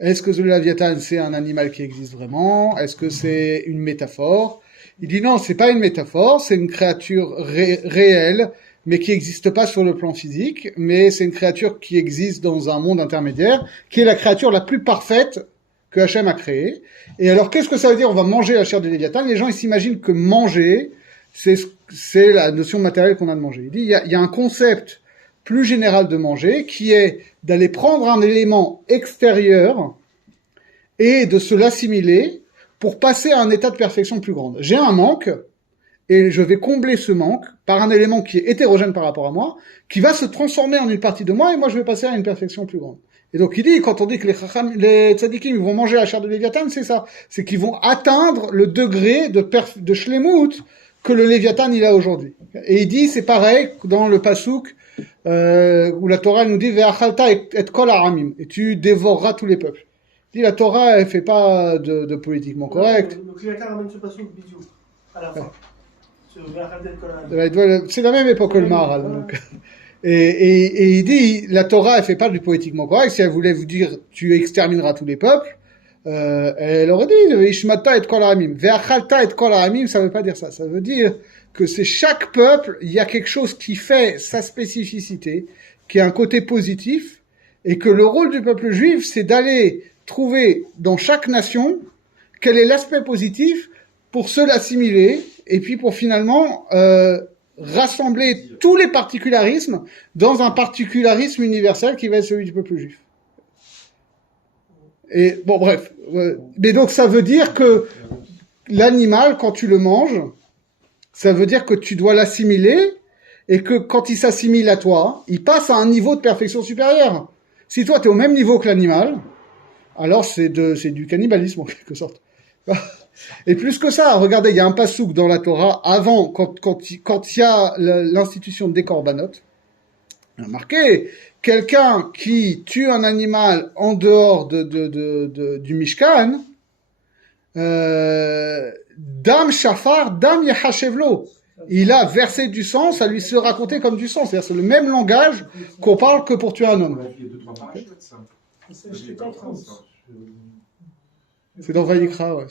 Est-ce que le Léviathan c'est un animal qui existe vraiment? Est-ce que c'est une métaphore? Il dit non, c'est pas une métaphore, c'est une créature réelle, mais qui n'existe pas sur le plan physique, mais c'est une créature qui existe dans un monde intermédiaire, qui est la créature la plus parfaite que Hachem a créé. Et alors, qu'est-ce que ça veut dire, on va manger la chair du Léviathan? Les gens, ils s'imaginent que manger, c'est la notion matérielle qu'on a de manger. Il dit, il y a un concept plus général de manger, qui est d'aller prendre un élément extérieur et de se l'assimiler pour passer à un état de perfection plus grande. J'ai un manque, et je vais combler ce manque par un élément qui est hétérogène par rapport à moi, qui va se transformer en une partie de moi, et moi je vais passer à une perfection plus grande. Et donc il dit, quand on dit que les tzadikim vont manger la chair de Léviathan, c'est ça. C'est qu'ils vont atteindre le degré de shlemut que le Léviathan il a aujourd'hui. Et il dit, c'est pareil dans le pasouk, où la Torah nous dit, ve'achalta et kol ha'amim, et tu dévoreras tous les peuples. Il dit, la Torah, elle fait pas de politiquement correct. Le Léviathan ramène ce pasouk bidou, à la fin. C'est la même époque que le Maharal. Donc. Et il dit, la Torah, elle fait pas du politiquement correct. Si elle voulait vous dire, tu extermineras tous les peuples, elle aurait dit, Ishmata et kol ha'amim. Ve'achalta et kol ha'amim, ça veut pas dire ça. Ça veut dire que c'est chaque peuple, il y a quelque chose qui fait sa spécificité, qui a un côté positif, et que le rôle du peuple juif, c'est d'aller trouver dans chaque nation quel est l'aspect positif pour se l'assimiler, et puis pour finalement rassembler tous les particularismes dans un particularisme universel qui va être celui du peuple juif. Et bon, bref. Mais donc ça veut dire que l'animal, quand tu le manges, ça veut dire que tu dois l'assimiler, et que quand il s'assimile à toi, il passe à un niveau de perfection supérieur. Si toi, tu es au même niveau que l'animal, alors c'est du cannibalisme en quelque sorte. Et plus que ça, regardez, il y a un pasouk dans la Torah, avant, quand il y a l'institution des corbanotes, il y a marqué, quelqu'un qui tue un animal en dehors du Mishkan, Dam Shafar, Dam Yachashevlo. Il a versé du sang, ça lui sera raconté comme du sang. C'est-à-dire, c'est le même langage qu'on parle que pour tuer un homme. C'est dans Vayikra, ouais.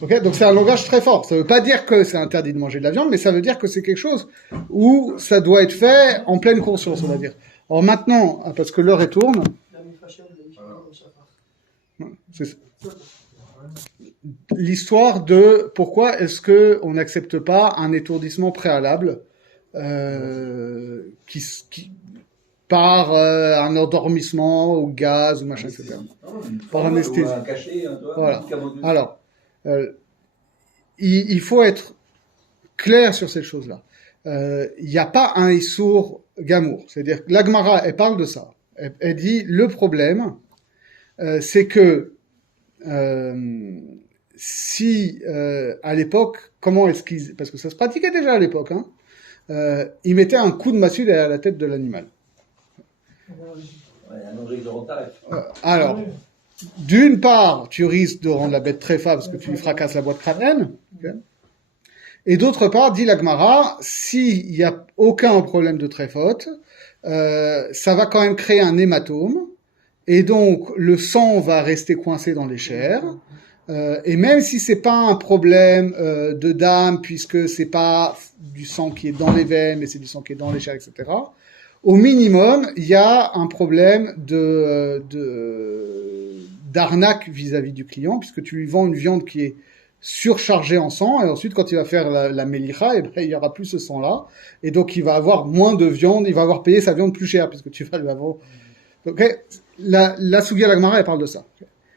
Okay, donc c'est un langage très fort. Ça veut pas dire que c'est interdit de manger de la viande, mais ça veut dire que c'est quelque chose où ça doit être fait en pleine conscience, on va dire. Alors maintenant, parce que l'heure est tourne, c'est ça. L'histoire de pourquoi est-ce que on n'accepte pas un étourdissement préalable par un endormissement au gaz ou machin, etc. Par anesthésie. Voilà. Alors, il faut être clair sur cette chose-là. Il n'y a pas un Issour Gamour. C'est-à-dire que l'Agmara, elle parle de ça. Elle dit, le problème, c'est que si à l'époque, comment est-ce qu'ils... Parce que ça se pratiquait déjà à l'époque, hein, ils mettaient un coup de massue derrière la tête de l'animal. Alors, d'une part, tu risques de rendre la bête tréfa parce que tu lui fracasses la boîte crânienne. Okay. Et d'autre part, dit l'Agmara, s'il n'y a aucun problème de tréfote, ça va quand même créer un hématome. Et donc, le sang va rester coincé dans les chairs. Et même si c'est pas un problème de dame, puisque c'est pas du sang qui est dans les veines, mais c'est du sang qui est dans les chairs, etc., au minimum, il y a un problème d'arnaque vis-à-vis du client, puisque tu lui vends une viande qui est surchargée en sang, et ensuite, quand il va faire la melicha, eh ben, il y aura plus ce sang-là, et donc il va avoir moins de viande, il va avoir payé sa viande plus chère, puisque tu vas lui avoir... Okay. La Sougia Lagmara, elle parle de ça.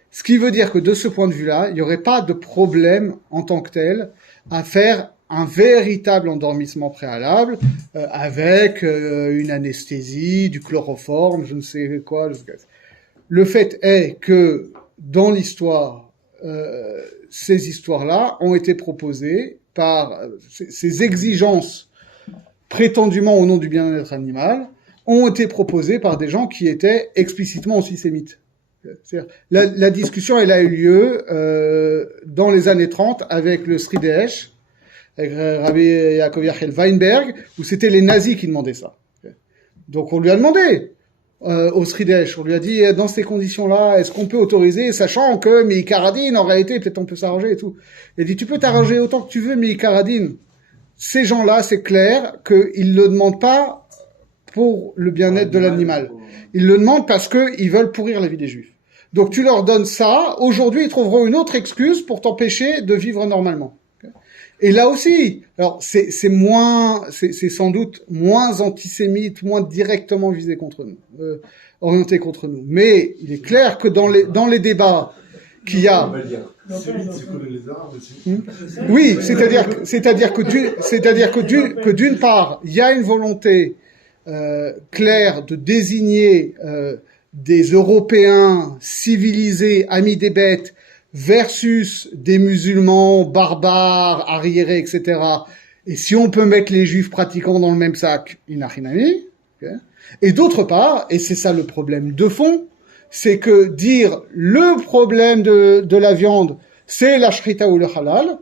Ce qui veut dire que de ce point de vue-là, il n'y aurait pas de problème en tant que tel à faire un véritable endormissement préalable avec une anesthésie, du chloroforme, je ne sais quoi. Le fait est que dans l'histoire, ces histoires-là ont été proposées par ces exigences prétendument au nom du bien-être animal ont été proposées par des gens qui étaient explicitement antisémites. La discussion, elle a eu lieu dans les années 30 avec le Sridesh, avec Rabbi Yaakov Yachel Weinberg, où c'était les nazis qui demandaient ça. Donc on lui a demandé au Sridesh, on lui a dit dans ces conditions-là, est-ce qu'on peut autoriser, sachant que Meikaradin, en réalité, peut-être on peut s'arranger et tout. Il a dit tu peux t'arranger autant que tu veux, Meikaradin. Ces gens-là, c'est clair qu'ils ne le demandent pas pour le bien-être de l'animal. Ils le demandent parce qu'ils veulent pourrir la vie des Juifs. Donc tu leur donnes ça, aujourd'hui ils trouveront une autre excuse pour t'empêcher de vivre normalement. Et là aussi, alors c'est sans doute moins antisémite, moins directement visé contre nous, orienté contre nous. Mais il est clair que dans les débats qu'il y a, oui, c'est-à-dire que d'une part, il y a une volonté claire de désigner des Européens civilisés, amis des bêtes, versus des musulmans barbares, arriérés, etc. Et si on peut mettre les juifs pratiquants dans le même sac, inachinami. Okay. Et d'autre part, et c'est ça le problème de fond, c'est que dire le problème de la viande, c'est la shrita ou le halal,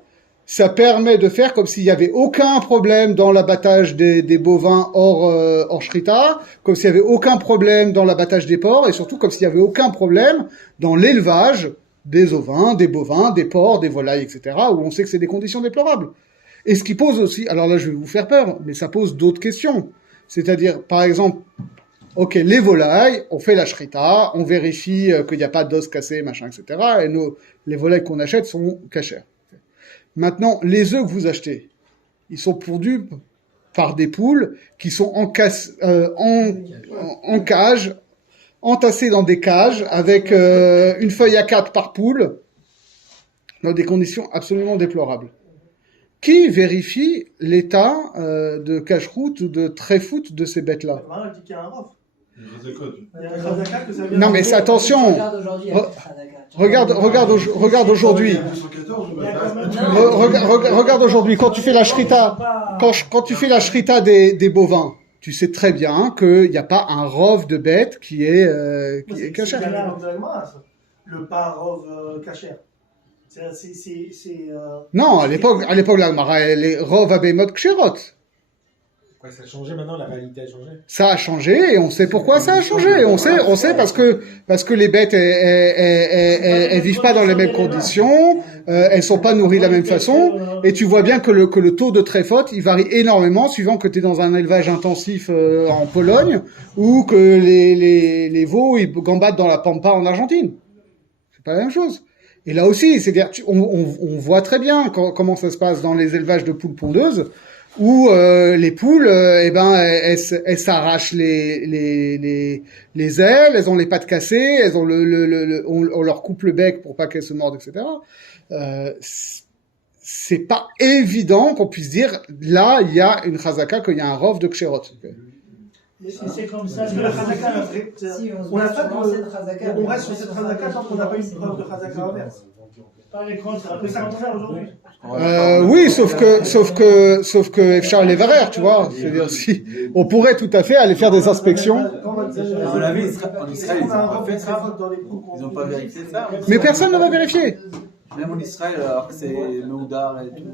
ça permet de faire comme s'il y avait aucun problème dans l'abattage des bovins hors shrita, comme s'il y avait aucun problème dans l'abattage des porcs, et surtout comme s'il y avait aucun problème dans l'élevage des ovins, des bovins, des porcs, des volailles, etc., où on sait que c'est des conditions déplorables. Et ce qui pose aussi, alors là je vais vous faire peur, mais ça pose d'autres questions. C'est-à-dire, par exemple, ok, les volailles, on fait la shrita, on vérifie qu'il n'y a pas d'os cassé, machin, etc., et les volailles qu'on achète sont cachères. Maintenant, les œufs que vous achetez, ils sont pondus par des poules qui sont en cage, entassés dans des cages avec une feuille A4 par poule, dans des conditions absolument déplorables. Qui vérifie l'état de cache-route ou de tréfoot de ces bêtes-là? Elle dit qu'il y a un rof. Non mais c'est attention. Regarde aujourd'hui. Regarde aujourd'hui quand tu fais la shrita, quand tu fais la shrita des bovins, tu sais très bien qu'il n'y a pas un rov de bête qui est cachère. Le pas rov cachère. Non, à l'époque la Gemara, les rov abemot kshirot. Ouais, ça a changé maintenant, la réalité a changé. Ça a changé et on sait pourquoi ça a changé. On sait parce que les bêtes elles vivent pas dans les mêmes conditions, elles sont pas nourries de la même façon, et tu vois bien que le taux de tréfote il varie énormément suivant que tu es dans un élevage intensif en Pologne ou que les veaux ils gambadent dans la pampa en Argentine. C'est pas la même chose. Et là aussi, c'est-à-dire on voit très bien comment ça se passe dans les élevages de poules pondeuses. Où les poules, elles s'arrachent les ailes, elles ont les pattes cassées, elles ont on leur coupe le bec pour pas qu'elles se mordent, etc. C'est pas évident qu'on puisse dire là il y a une chazaka, qu'il y a un rov de kshérot. Mais c'est comme ça. Parce que la chazaka, on reste sur cette chazaka tant qu'on n'a pas eu une preuve de chazaka inverse. C'est un peu ça qu'on fait aujourd'hui. Oui, sauf que Efchar les Varer, tu vois. C'est-à-dire, si, on pourrait tout à fait aller faire des inspections. En Israël, ils n'ont pas fait ça. Ils n'ont pas vérifié ça. Mais personne ne va vérifier. Même en Israël, alors que c'est Meoudar et tout.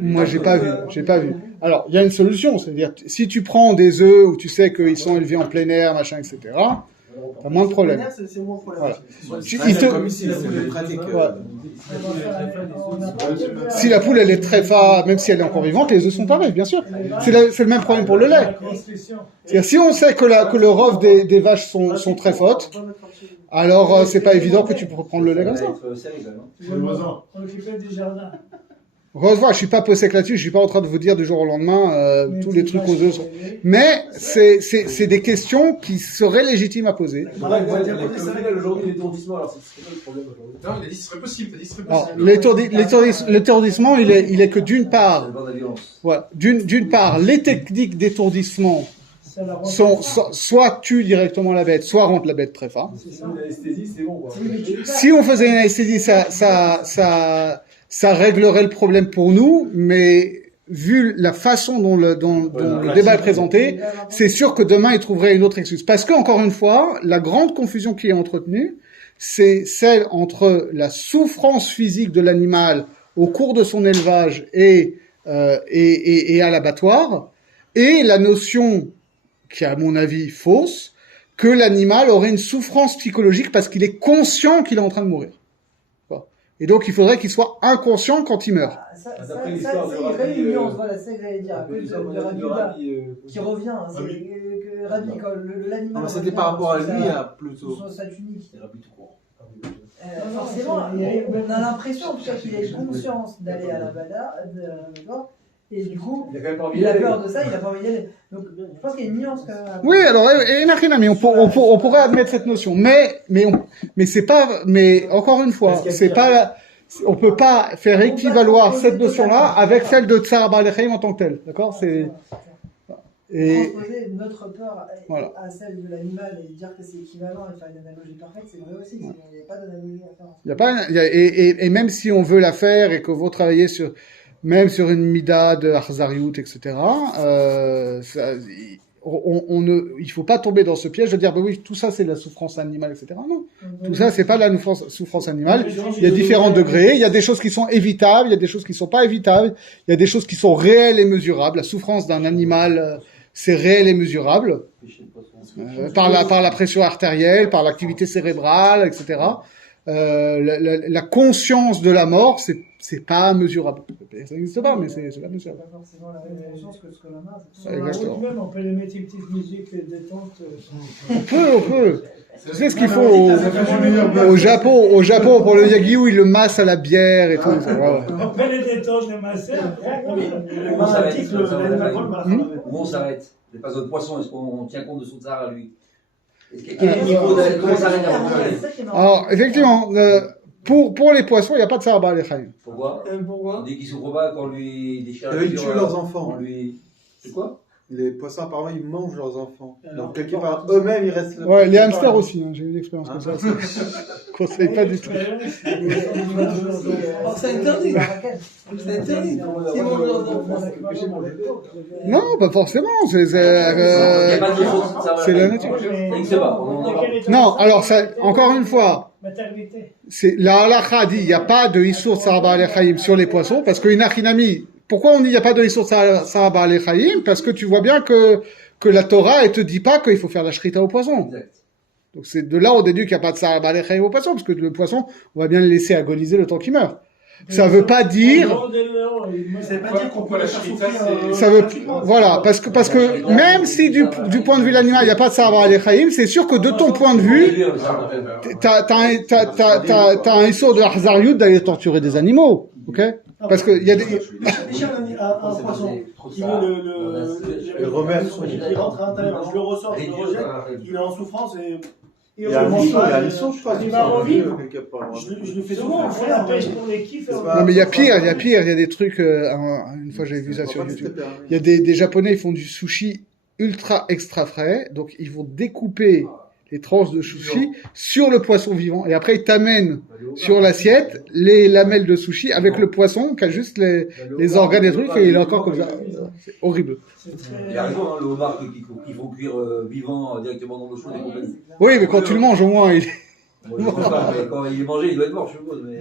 Moi, j'ai pas vu. Alors, il y a une solution. C'est-à-dire, si tu prends des œufs où tu sais qu'ils sont élevés en plein air, machin, etc., t'as moins de problème. C'est moins de problème. Voilà. Comme ici, c'est pratique. Si la poule elle est tréfa, même si elle est encore vivante, les œufs sont pareils, bien sûr. C'est le même problème pour le lait. C'est-à-dire, si on sait que le rov des vaches sont très fautes, alors c'est pas évident que tu peux prendre le lait comme ça. On occupait du jardin. Heureusement, je suis pas possèque là-dessus, je suis pas en train de vous dire du jour au lendemain tous les trucs aux œufs. Mais c'est des questions qui seraient légitimes à poser. Aujourd'hui, l'étourdissement, alors c'est quoi le problème aujourd'hui? Non, il a dit que ce serait possible. Alors, l'étourdissement, il est que d'une part, voilà, d'une part, les techniques d'étourdissement sont soit tuent directement la bête, soit rendent la bête très fin. Si on faisait une anesthésie, ça réglerait le problème pour nous, mais vu la façon dont le débat est présenté, c'est sûr que demain, il trouverait une autre excuse. Parce que, encore une fois, la grande confusion qui est entretenue, c'est celle entre la souffrance physique de l'animal au cours de son élevage et à l'abattoir, et la notion, qui est à mon avis fausse, que l'animal aurait une souffrance psychologique parce qu'il est conscient qu'il est en train de mourir. Et donc, il faudrait qu'il soit inconscient quand il meurt. Ça, il y a une nuance, voilà, c'est ça que j'allais dire. À cause de Rabbi Yehuda, qui revient, Rabbi, quand l'animal. C'était par rapport à lui, plutôt. Sur sa tunique. C'est Rabbi tout court. Forcément, on a l'impression en tout cas qu'il a conscience d'aller à la Bada, d'accord. Et du coup, il a peur de ça, il n'a pas envie d'y aller. Donc, je pense qu'il y a une nuance quand même. Oui, alors, mais on pourrait admettre cette notion. Mais c'est pas, mais encore une fois, c'est pas, on peut pas faire équivaloir cette notion-là avec celle de Tsar Ba'al Chaim en tant que telle. D'accord? C'est, et transposer notre peur voilà. à celle de l'animal et dire que c'est équivalent et faire une analogie parfaite, c'est vrai aussi. Il n'y a pas d'analogie à faire. Il y a pas, et même si on veut la faire et que vous travaillez même sur une mida de Arzariut, etc., il faut pas tomber dans ce piège de dire, bah oui, tout ça c'est de la souffrance animale, etc. Non. Tout ça c'est pas de la souffrance animale. Il y a différents degrés. Il y a des choses qui sont évitables, il y a des choses qui sont pas évitables. Il y a des choses qui sont réelles et mesurables. La souffrance d'un animal, c'est réel et mesurable. Par la pression artérielle, par l'activité cérébrale, etc. La conscience de la mort, c'est pas mesurable. Ça n'existe pas, mais c'est pas mesurable. Pas forcément la même conscience que ce que l'on a. Exactement. Même, on peut les mettre une petite musique détente. On peut. Tu sais ce qu'il faut au Japon, pour le Yagyu, ils le massent à la bière et tout. On peut les détendre, les masser. Où on s'arrête? Les passions de poisson, est-ce qu'on tient compte de son tsar à lui? Quel est le niveau de comment ça arrête? Alors, effectivement, pour les poissons, il n'y a pas de Tsar Ba'al Chaim. Pourquoi? On dit qu'ils souffrent pas quand on lui déchire. Ils tuent leurs enfants. C'est quoi? Les poissons, apparemment, ils mangent leurs enfants. Donc, quelque part, eux-mêmes, ils restent là. Ouais, les hamsters aussi, hein, j'ai eu une expérience comme ça. Je conseille pas du tout. C'est interdit. C'est interdit. Non, pas forcément. C'est la nature. Non, alors, encore une fois. La halakha dit, il n'y a pas de Issour Tsar Ba'al Chaim sur les poissons, parce qu'une achinami, pourquoi on dit il n'y a pas de Issour Tsar Ba'al Chaim? Parce que tu vois bien que la Torah, elle te dit pas qu'il faut faire la shrita au poisson. Donc c'est de là on déduit qu'il n'y a pas de Tsar Ba'al Chaim au poisson, parce que le poisson, on va bien le laisser agoniser le temps qu'il meurt. Ça veut pas dire. Ça veut pas dire qu'on peut la shrita. Ça veut, voilà, parce que même si du point de vue de l'animal, il n'y a pas de Tsar Ba'al Chaim, c'est sûr que de ton point de vue, t'as un issur de Hazariut d'aller torturer des animaux, ok? Parce que il y a des. Déjà, un poisson qui veut le remettre, il rentre à l'intérieur, je le ressors, je le rejette, il est en souffrance et. Il y a un lisson, je crois, il va revivre. Je le fais souvent, on fait la pêche pour les kiffs. Non, mais il y a pire, il y a des trucs, une fois j'avais vu ça sur YouTube. Il y a des Japonais, ils font du sushi ultra extra frais, donc ils vont découper les tranches de sushi sur le poisson vivant, et après ils t'amènent sur l'assiette les lamelles de sushi avec le poisson qui a juste les organes et trucs, et il est encore comme ça. C'est horrible. Il a raison, hein, le homard qu'il faut cuire vivant directement dans l'eau chaude et compagnie. Oui, mais quand tu le manges, au moins, Bon, je sais pas, mais quand il est mangé, il doit être mort, je suppose. Mais...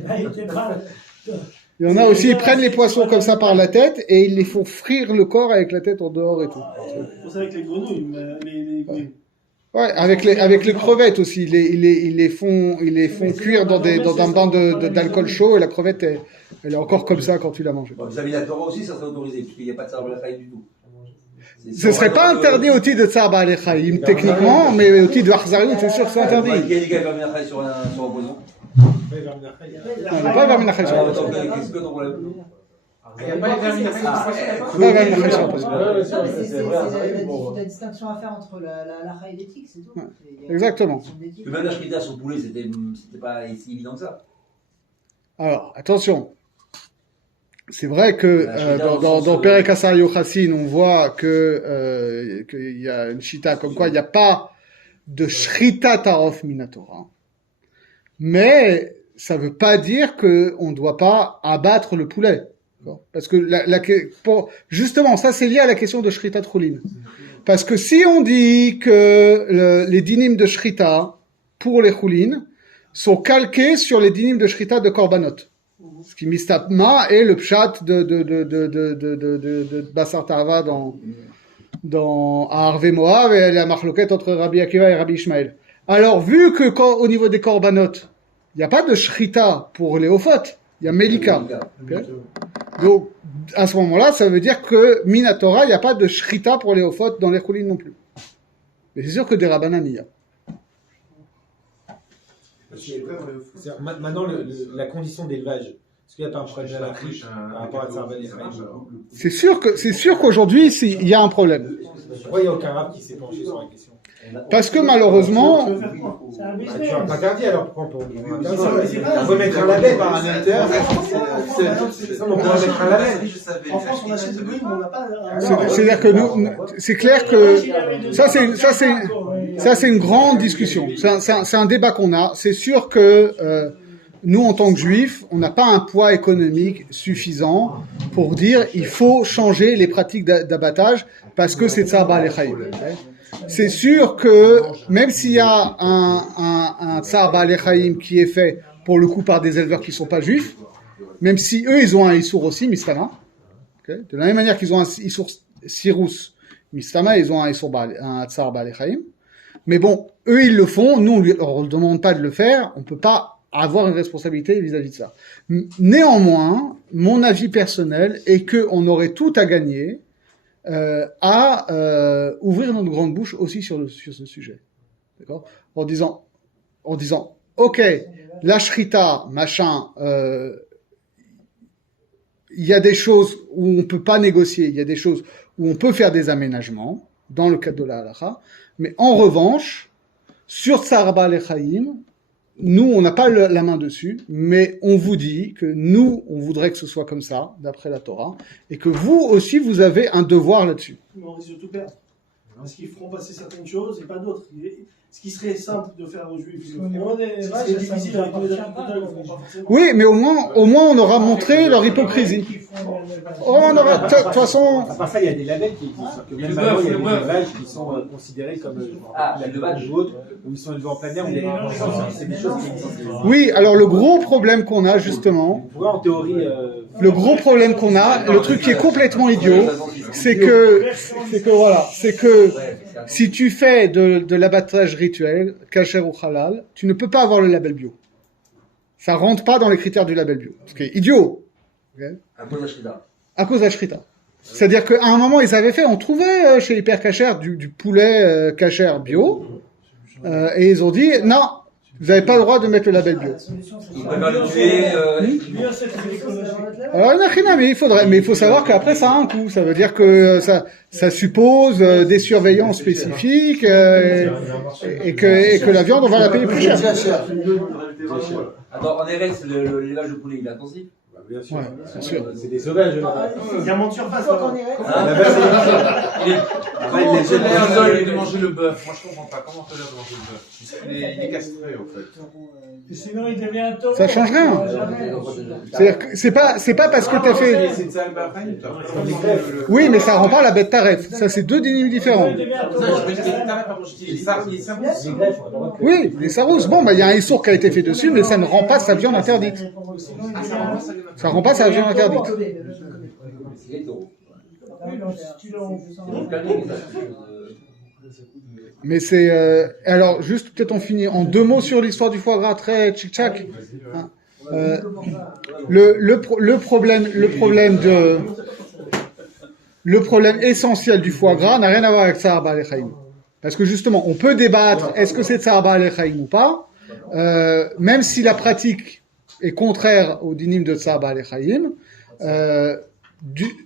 Il y en a aussi, ils prennent les poissons comme ça par la tête et ils les font frire le corps avec la tête en dehors et tout. C'est pour ça avec les grenouilles, Ouais, avec les crevettes aussi, ils les font cuire dans un bain d'alcool chaud, et la crevette elle est encore comme ça quand tu la manges. Bon, vis-à-vis de la Torah aussi, ça serait autorisé, puisqu'il n'y a pas de Tsar Ba'al Chaim du tout. Ce serait pas interdit au titre de Tsar Ba'al Chaim, techniquement, mais au titre de Arzariut, c'est sûr que c'est interdit. Il y a des gars qui vermin Achai sur un poison. Non, pas vermin Achai sur un poison. Qu'est-ce que ton problème? Il n'y a pas de vermin Achai pas vermin Achai sur un poison. C'est la distinction à faire entre la et l'éthique, c'est tout. Exactement. Même la shrita sur poulet, c'était pas si évident que ça. Alors, attention. C'est vrai que dans Perek Asar Yochassin, on voit qu'il y a une shita comme quoi il n'y a pas de shrita tarof minatora. Mais ça ne veut pas dire qu'on ne doit pas abattre le poulet. Parce que justement, ça c'est lié à la question de shrita trulin. Parce que si on dit que les dinim de shrita pour les chulin sont calqués sur les dinim de shrita de korbanot. Ce qui mistapma est le pshat de Basar Tava dans Harvé Moab et la marloquette entre Rabbi Akiva et Rabbi Ishmael. Alors, vu que au niveau des korbanot, il n'y a pas de shrita pour les ophot, il y a melika. Okay? Donc, à ce moment-là, ça veut dire que Minatora, il n'y a pas de shrita pour les ophot dans les choulines non plus. Mais c'est sûr que des Rabbanan, il y a. Maintenant, la condition d'élevage, est-ce qu'il n'y a pas un problème à la friche par rapport à Tsar Balechaim? C'est sûr qu'aujourd'hui, il y a un problème. Pourquoi il n'y a aucun rab qui s'est penché sur la question? Parce que malheureusement, C'est un Tu business. vas pas interdit alors pourquoi on remettre un label par un éditeur? On peut remettre un label. En France, on achète des goïms, mais on n'a pas c'est-à-dire que c'est clair que ça c'est une grande discussion. C'est un débat qu'on a. C'est sûr que nous, en tant que juifs, on n'a pas un poids économique suffisant pour dire il faut changer les pratiques d'abattage parce que c'est Tsar Balechaim. C'est sûr que même s'il y a un Tsar Balechaim qui est fait pour le coup par des éleveurs qui sont pas juifs, même si eux ils ont un Issour aussi, Mistama, okay, de la même manière qu'ils ont un Issour Sirus, Mistama, ils ont un Tsar Balechaim. Mais bon, eux ils le font, nous on leur demande pas de le faire, on peut pas avoir une responsabilité vis-à-vis de ça. Néanmoins, mon avis personnel est qu'on aurait tout à gagner à ouvrir notre grande bouche aussi sur ce sujet. D'accord ? En disant, ok, la shrita, machin, il y a des choses où on peut pas négocier, il y a des choses où on peut faire des aménagements, dans le cadre de la halakha, mais en revanche, sur Tsar Balechaim, nous, on n'a pas la main dessus, mais on vous dit que nous, on voudrait que ce soit comme ça, d'après la Torah, et que vous aussi, vous avez un devoir là-dessus. Mais on risque de tout perdre. Parce qu'ils feront passer certaines choses et pas d'autres. Ce qui serait simple de faire aux Juifs, ils le feront. Ce qui serait difficile avec les agriculteurs, ils le feront pas forcément. Oui, mais au moins, on aura montré leur hypocrisie. On aura, de toute façon. À part ça, il y a des labels qui existent. Même maintenant, il y a des élevages qui sont considérés comme l'élevage ou autre, où ils sont élevés en plein air, ou des c'est des choses qui existent. Oui, alors le gros problème qu'on a, justement. On pourrait, en théorie. Le gros problème qu'on a, le truc qui est complètement idiot, c'est que si tu fais de l'abattage rituel, kasher ou halal, tu ne peux pas avoir le label bio. Ça rentre pas dans les critères du label bio. Ce qui est idiot. Okay. À cause de la shrita. C'est-à-dire qu'à un moment, ils avaient fait, on trouvait chez Hyper Kasher du poulet kasher bio, et ils ont dit, non, vous n'avez pas le droit de mettre le label bio. Ils préfèrent le tuer. Alors, mais il faut savoir qu'après ça a un coût. Ça veut dire que ça suppose des surveillances spécifiques et que la viande on va la payer plus cher. Alors en RS, l'élevage de poulet, il est intensif. Bien sûr. Ouais, bien sûr. C'est des sauvages. Diamant de surface. Il est de manger le bœuf. Moi, je comprends pas. Comment on peut de manger le bœuf? Il est castré, en fait. Et sinon, il devient un taureau. Ça change rien. C'est-à-dire que c'est pas parce que t'as fait. Oui, mais ça rend pas la bête taref. Ça, c'est deux dynimes différents. Oui, les sarous. Bon, il y a un issour qui a été fait dessus, mais ça ne rend pas sa viande interdite. Ça rend pas sa viande interdite. Mais c'est alors juste peut-être on finit en deux mots sur l'histoire du foie gras très tchic-tchac. Le problème essentiel du foie gras n'a rien à voir avec Tsar Balechaim. Parce que justement, on peut débattre est-ce que c'est Tsar Balechaim ou pas, même si la pratique est contraire au dinim de Tsar Balechaim.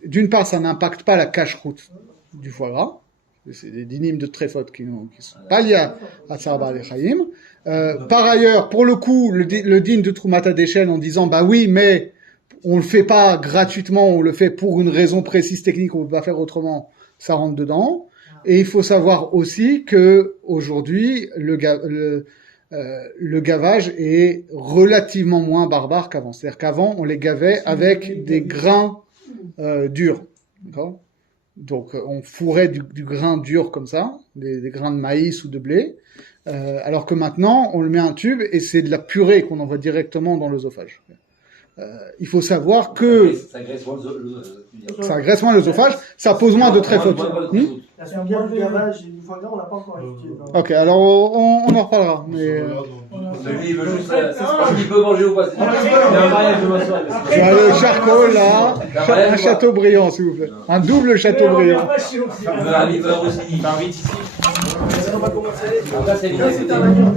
D'une part, ça n'impacte pas la cache-route du foie gras. C'est des dynimes de Tréfot qui sont pas liés à Tsar Balechaim. Par ailleurs, pour le coup, le dîme de Troumat Hadeshen en disant bah oui, mais on le fait pas gratuitement, on le fait pour une raison précise technique, on peut pas faire autrement, ça rentre dedans. Et il faut savoir aussi que aujourd'hui, le gavage est relativement moins barbare qu'avant. C'est-à-dire qu'avant, on les gavait avec des grains durs. D'accord ? Donc, on fourrait du grain dur comme ça, des grains de maïs ou de blé, alors que maintenant, on le met un tube et c'est de la purée qu'on envoie directement dans l'œsophage. il faut savoir que Ça agresse moins ça agresse moins l'œsophage, ça pose moins de tréfotes. La subière du gavage et du foie gras, on l'a pas encore étudié. Ok, alors on en reparlera. Mais, Lui, il veut juste il peut manger ou pas. Il y a un mariage demain soir. il y a le charcot là, un château brillant s'il vous plaît. Un double château brillant. Il veut aussi. T'invites ici. On va commencer. Là, c'est C'est un manière,